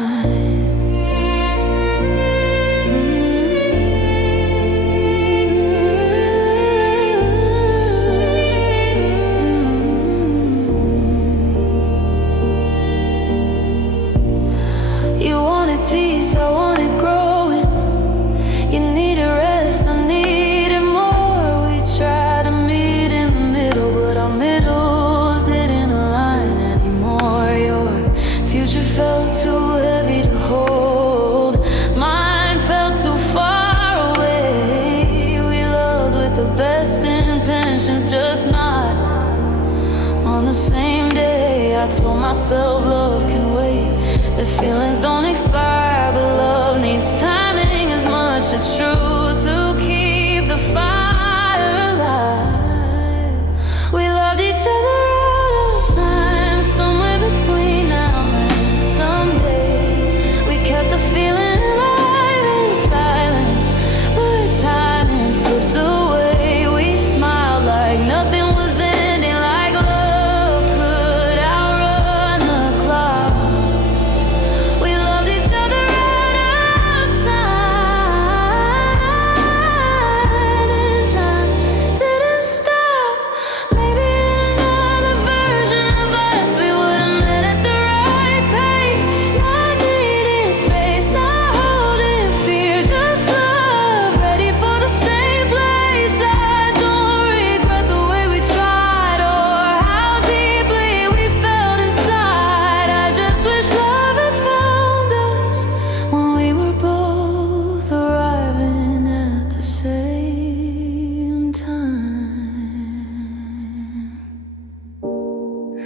You wanted peace, I wanted growing. You needed rest, I needed more. We tried to meet in the middle, but our middles didn't align anymore. Your future felt too heavy to hold, mine felt too far away. We loved with the best intentions, just not on the same day. I told myself love can wait, that feelings don't expire, but love needs timing as much as truth to keep the fire alive. We loved each other out of time, somewhere between now and someday. We kept the feeling alive in silence, but time has slipped away. We smiled like nothing was ending, like love could outrun the clock. We loved each other out of time, and time didn't stop. Maybe in another version of us, we would have met at the right pace. Not needing space, not holding fear, just love, ready for the same place. I don't regret the way we tried or how deeply we felt inside. I just wish love had found us when we were both arriving at the same time.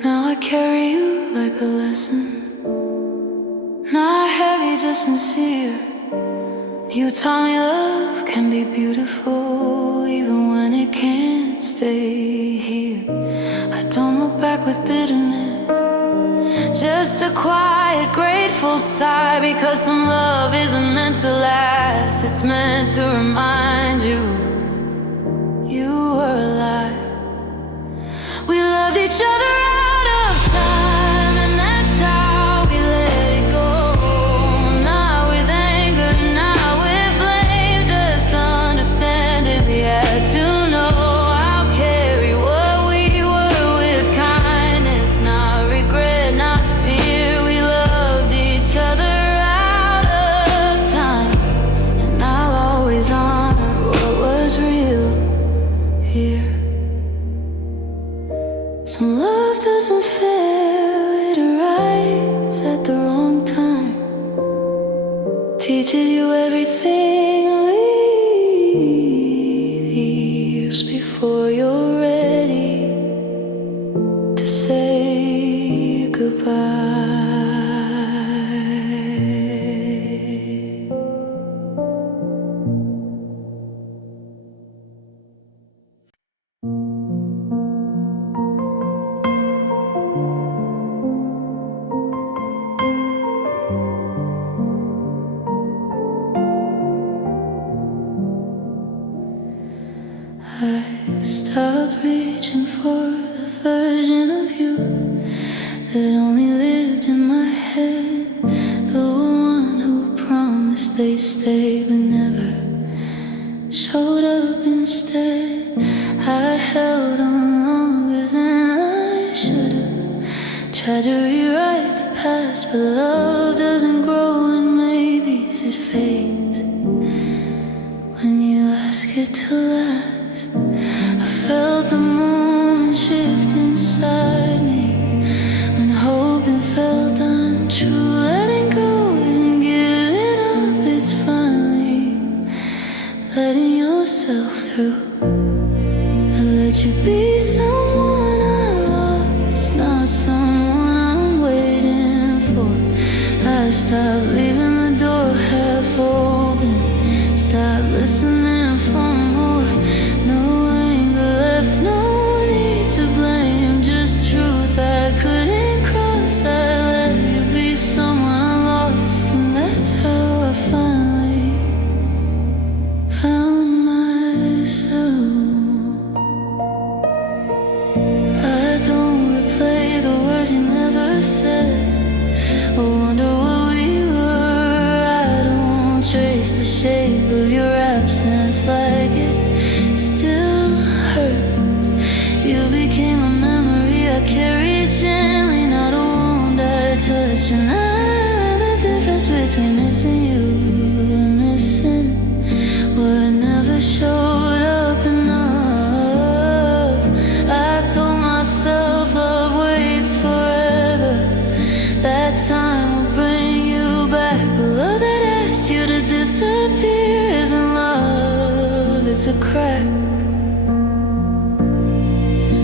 Now I carry you like a lesson, not heavy, just sincere. You taught me love can be beautiful, even when it can't stay here. I don't look back with bitterness, just a quiet, grateful sigh, because some love isn't meant to last. It's meant to remind you you were alive. We loved each other out of time, and that's how we let it go. Not with anger, not with blame, just understanding we had to know. I'll carry what we were with kindness, not regret, not fear. We loved each other out of time, and I'll always honor what was real here. Some love doesn't fail, it arrives at the wrong time. Teaches you everything, leaves before you're ready to say goodbye. I stopped reaching for the version of you that only lived in my head, the one who promised they'd stay but never showed up instead. I held on longer than I should have, tried to rewrite the past, but love doesn't grow in maybes, it fades when you ask it to last. I felt the moment shift inside me when hoping felt untrue. Letting go isn't giving up, it's finally letting yourself through. I let you be someone I lost, not someone I'm waiting for. I stopped leaving the door half open, stopped listening for more. No need to blame, just truth I couldn't cross. I let you be someone I lost, and that's how I finally found myself. I don't replay the words you never said, or wonder what we were. I don't trace the shape of your absence like it still hurts. You became a memory I carried gently, not a wound I touch. And I know the difference between missing you and missing what never showed up enough. I told myself love waits forever, that time will bring you back. But love that asks you to disappear isn't love, it's a crack.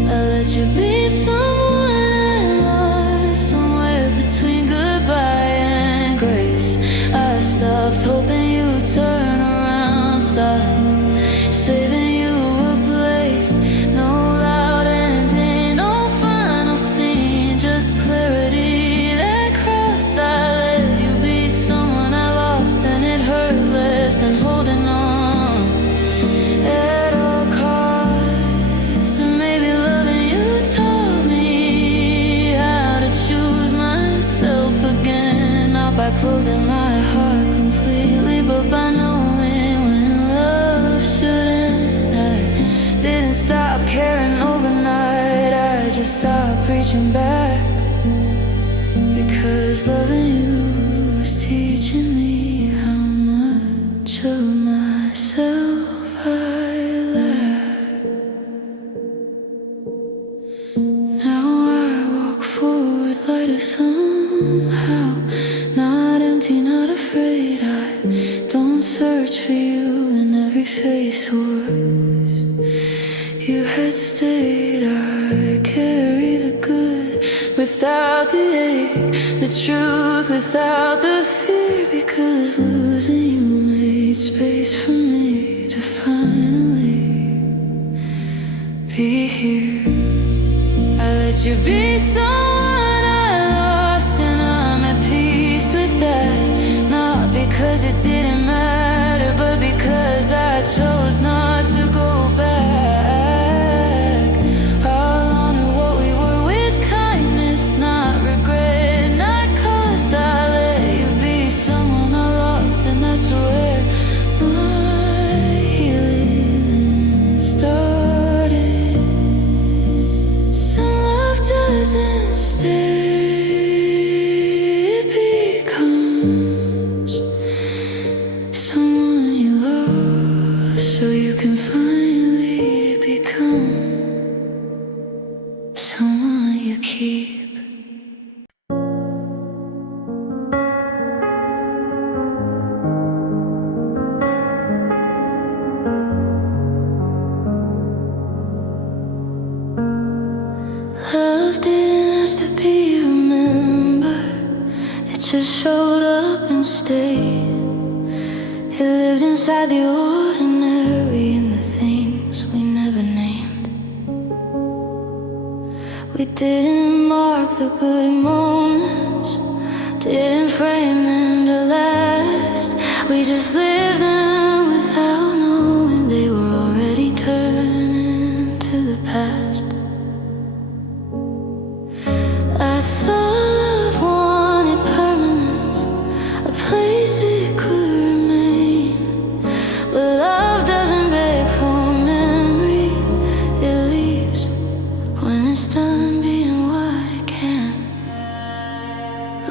I let you be someone I lost, somewhere between goodbye and grace. I stopped hoping you'd turn around, stopped saving you a place. No loud ending, no final scene, just clarity that crossed. I let you be someone I lost, and it hurt less than holding on at all costs. And maybe loving you taught me how to choose myself again, not by closing my heart completely, but by knowing when love shouldn't. I didn't stop caring overnight, I just stopped reaching back, because loving you was teaching me how much of myself I lack. Now I walk forward lighter somehow, not empty, not afraid. I don't search for you in every face or you had stayed. I carry the good without the ache, the truth without the fear, because losing you made space for me to finally be here. I let you be someone I lost, and I'm at peace with that. Not because it didn't matter, but because I chose not to go back. I'll honor what we were with kindness, not regret, not cost. I let you be someone I lost, and that's where my healing started. Some love doesn't stay, it becomes someone you lost, so you can finally become someone you keep. Love didn't ask to be remembered, it just showed up and stayed. It lived inside the ordinary and the things we never named. We didn't mark the good moments, didn't frame them to last. We just lived them without knowing they were already turning to the past. I thought love wanted permanence, a place it could remain. But love doesn't beg for memory, it leaves when it's done being what it can.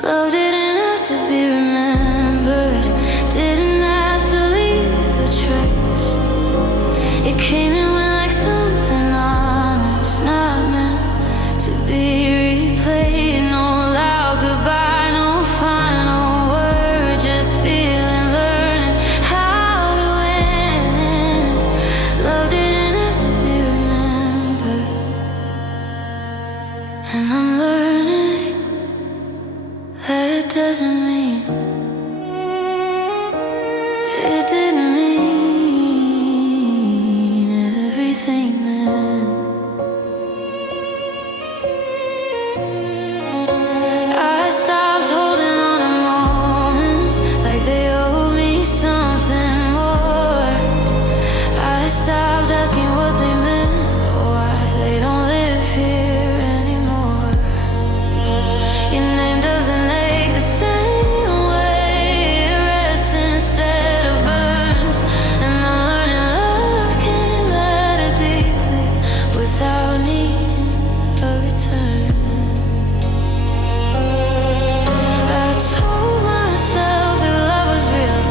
Love didn't ask to be remembered, didn't ask to leave a trace. It came and went like something honest, not meant to be replayed. No loud goodbye, no final word, just feeling, learning how to end. Love didn't ask to be remembered, and I'm learning that it doesn't mean it didn't mean everything then. I stopped holding on to moments like they owed me something more. I stopped asking what they meant, or why they don't live here anymore. Your name doesn't ache the same way, it rests instead of burns. And I'm learning love can matter deeply without needing a return. I told myself if love was real,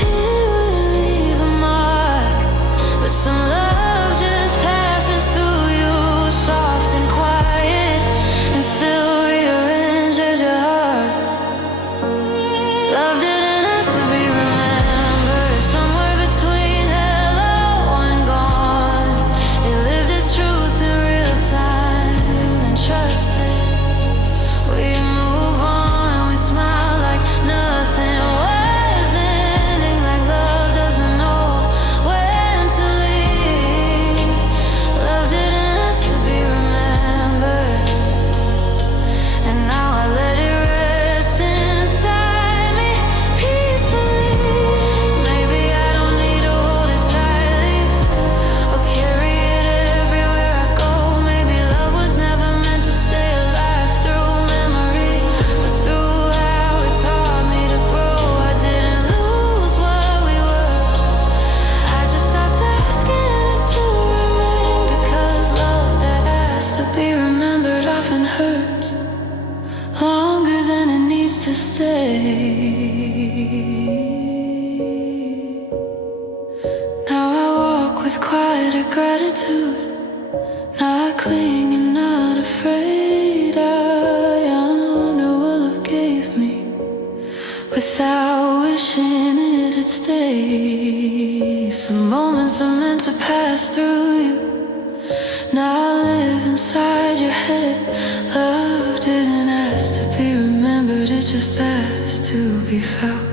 it would leave a mark. But some love just passes through you, soft and quiet, and still rearranges your heart. Love didn't ask to be remembered, somewhere between hello and gone. It lived its truth in real time and trusted. We move on, we smile like nothing was ending, like love doesn't know when to leave. Love didn't ask to be remembered, and now I let it rest inside me peacefully. Maybe I don't need to hold it tightly or carry it everywhere I go. Maybe love was never meant to stay alive through memory, but through how it taught me to grow. I didn't lose what we were, I just stopped asking it to remain. Because love that asks to be remembered often hurts longer than it needs to stay. Now I walk with quieter gratitude, not clinging, not afraid. I honor what love gave me without wishing it'd stay. Some moments are meant to pass through you, now live inside your head. Love didn't ask to be remembered, it just asked to be felt.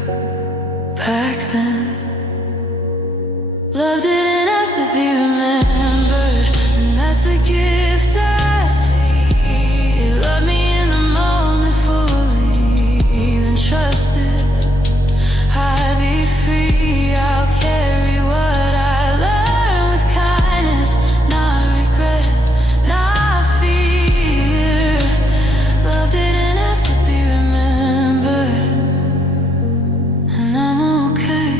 back then. Love didn't ask to be remembered, and that's the gift I see. You loved me in the moment fully, then trusted I'd be free. I'll carry what I learned with kindness, not regret, not fear. Love didn't ask to be remembered, and I'm okay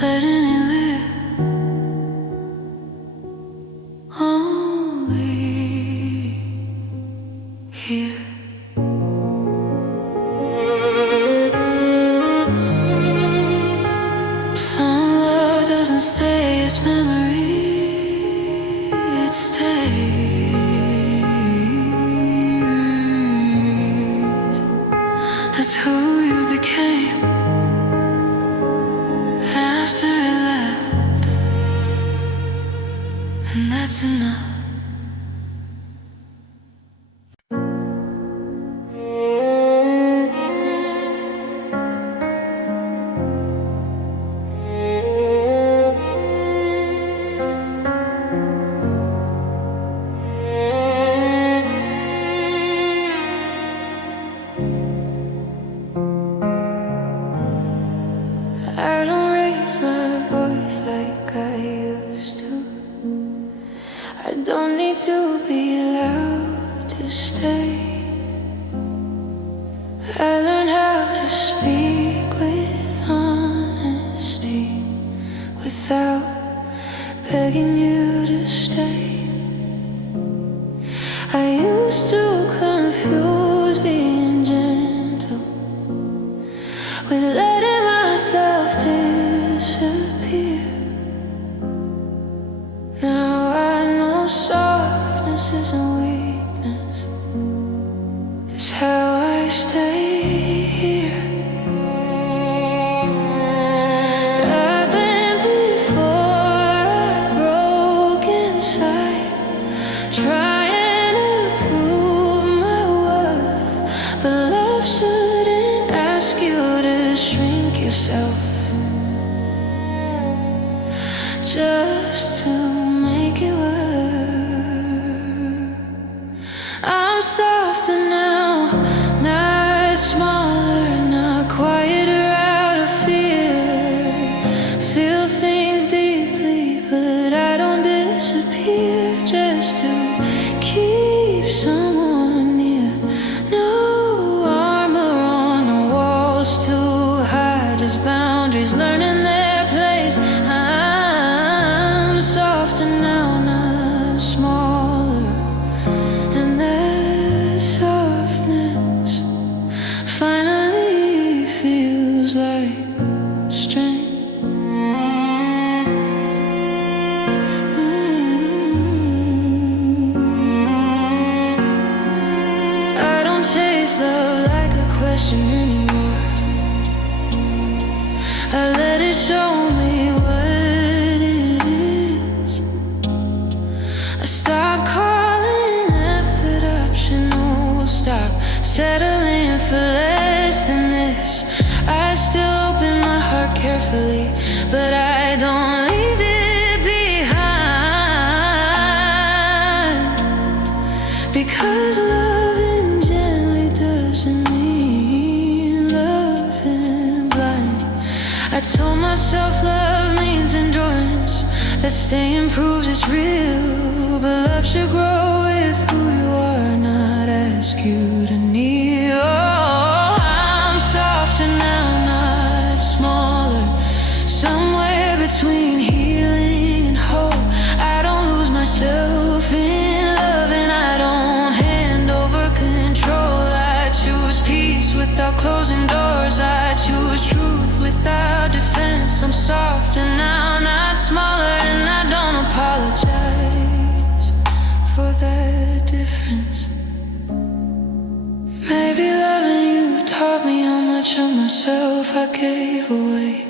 letting it live. Only here. Some love doesn't stay, it's memory, it stays. That's who you became after it left, and that's enough. I don't raise my voice like I used to. I don't need to be loud to stay. I learned how to speak with honesty without begging you to stay. I used to confuse being gentle with letting myself disappear. Now I know softness isn't weakness, it's how I stay here. I've been before I broke inside, trying to prove my worth, but love shouldn't ask you to shrink yourself just to make it work. I'm softer now, not smaller, not quieter out of fear. Feel things deeply, but I don't disappear just to keep someone near. No armor on the walls too high, just boundaries learning their place. I'm softer now, not smaller, and that softness finally feels like strength. I don't chase love like a question anymore. I let it show me what it is. I stop calling effort optional, stop settling for less than this. I still open my heart carefully, but I don't leave it behind, because loving gently doesn't mean loving blind. I told myself love means endurance, that staying proves it's real, but love should grow with who you are, not ask you to kneel. Oh, I'm softer now, not smaller, somewhere between healing and hope. I don't lose myself in love, and I don't hand over control. I choose peace without closing doors. I choose truth without defense. I'm softer now, not smaller, and I don't apologize for that difference. Maybe loving you taught me how much of myself I gave away.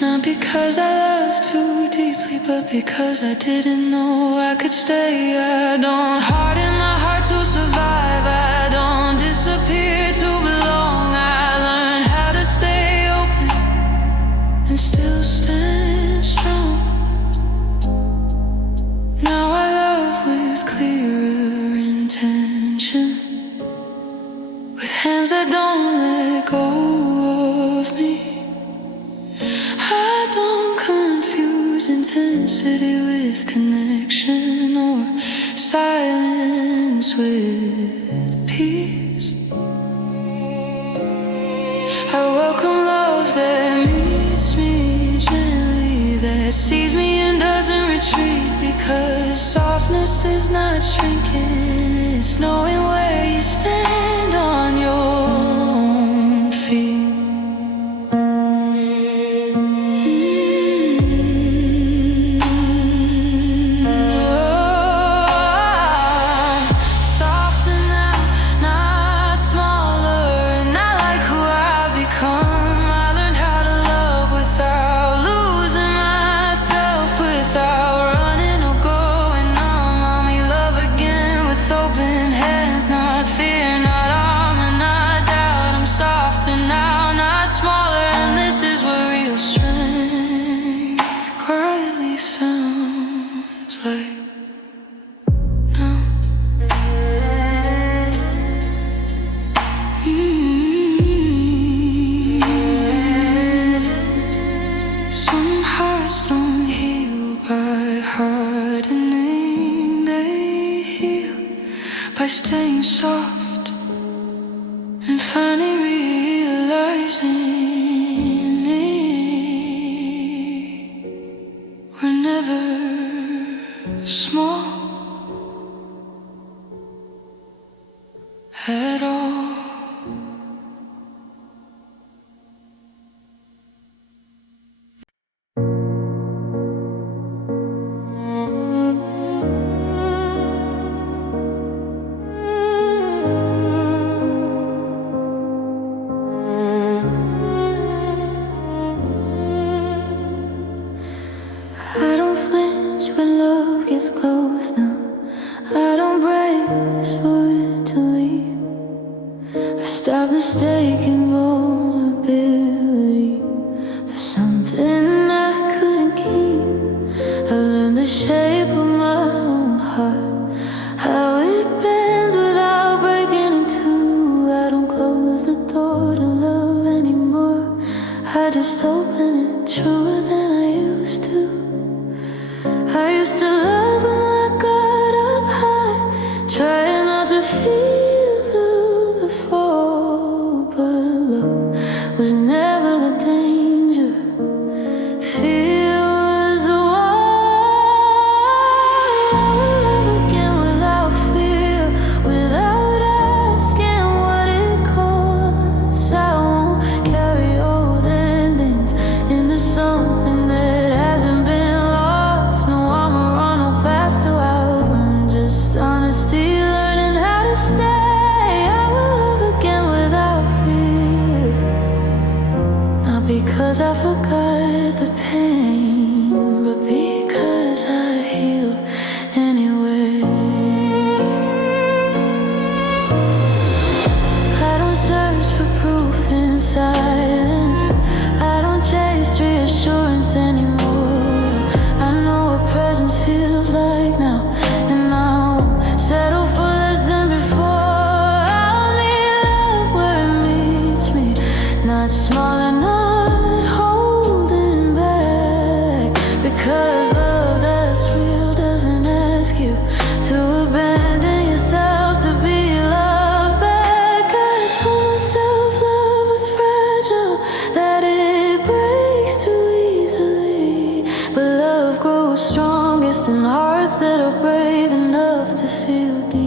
Not because I loved too deeply, but because I didn't know I could stay. I don't harden my heart to survive, I don't disappear to belong. I learned how to stay peace with peace. I welcome love that meets me gently, that sees me and doesn't retreat, because softness is not shrinking, it's knowing where you stand on your own feet. By staying soft and finally realizing we're never small at all. I don't flinch when love gets close now. I don't brace for it to leave. I stop mistaking vulnerability for something I couldn't keep. I learned the shape of my own heart, how it bends without breaking in two. I don't close the door to love anymore, I just open it truer than I used to. I used to love when I got up high, trying not to feel the fall, but love was never the danger, fear was the why. I will love again without fear, without asking what it costs. I won't carry old endings into something that hasn't been. Honesty, learning how to stay. I will love again without fear, not because I forgot the pain, but because I healed anyway. I don't search for proof in silence, I don't chase reassurance anymore. I know what presence feels like now, and settle for less than before. I'll need love where it meets me, not small and not holding back, because love that's real doesn't ask you to abandon yourself to be loved back. I told myself love was fragile, that it breaks too easily, but love grows strongest in hearts that are brave enough to feel deeply.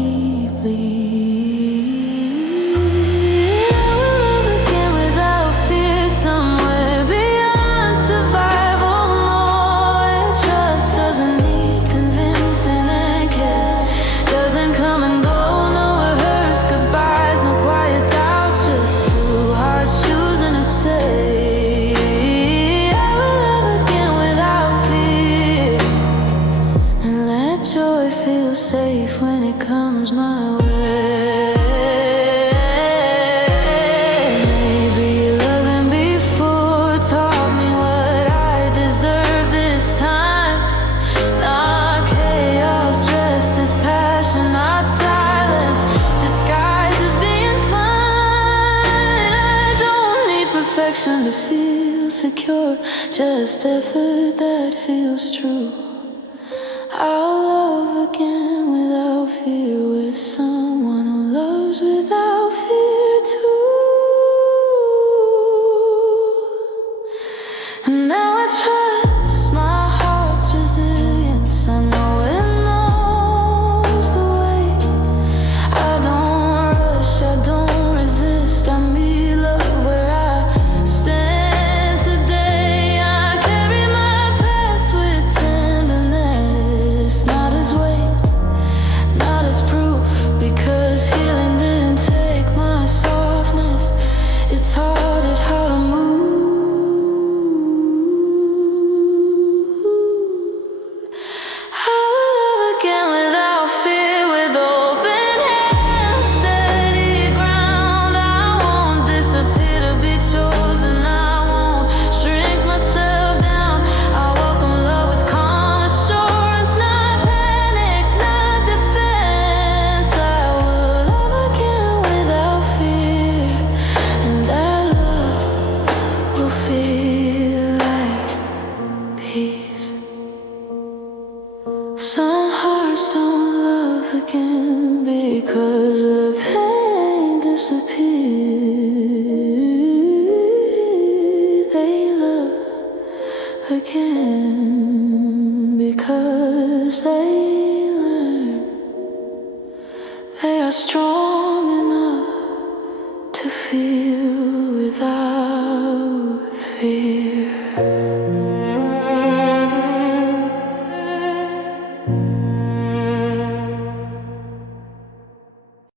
I will love again without fear, somewhere beyond survival, more. Trust doesn't need convincing, and care doesn't come and go. No rehearsed goodbyes, no quiet doubts, just two hearts choosing to stay. I will love again without fear, and let joy feel safe when it comes my way. Maybe loving before taught me what I deserve this time. Not chaos dressed as passion, not silence disguised as being fine. I don't need perfection to feel secure, just effort that feels true. I'll love again without fear with someone who loves without fear too. And now I trust my heart's resilience. I know it knows the way. I don't rush, I don't resist. I meet love where I stand today. I carry my past with tenderness, not as weight, not as proof, because healing didn't take my softness. It taught it how to move. I'll love again without fear, with open hands, steady ground. I won't disappear to be chosen. I won't shrink myself down. I welcome love with calm assurance, not panic, not defense. I will love again without fear, and that love will feel like peace. Some hearts don't love again because the pain disappeared. They love again because they learn they are strong enough to feel without fear.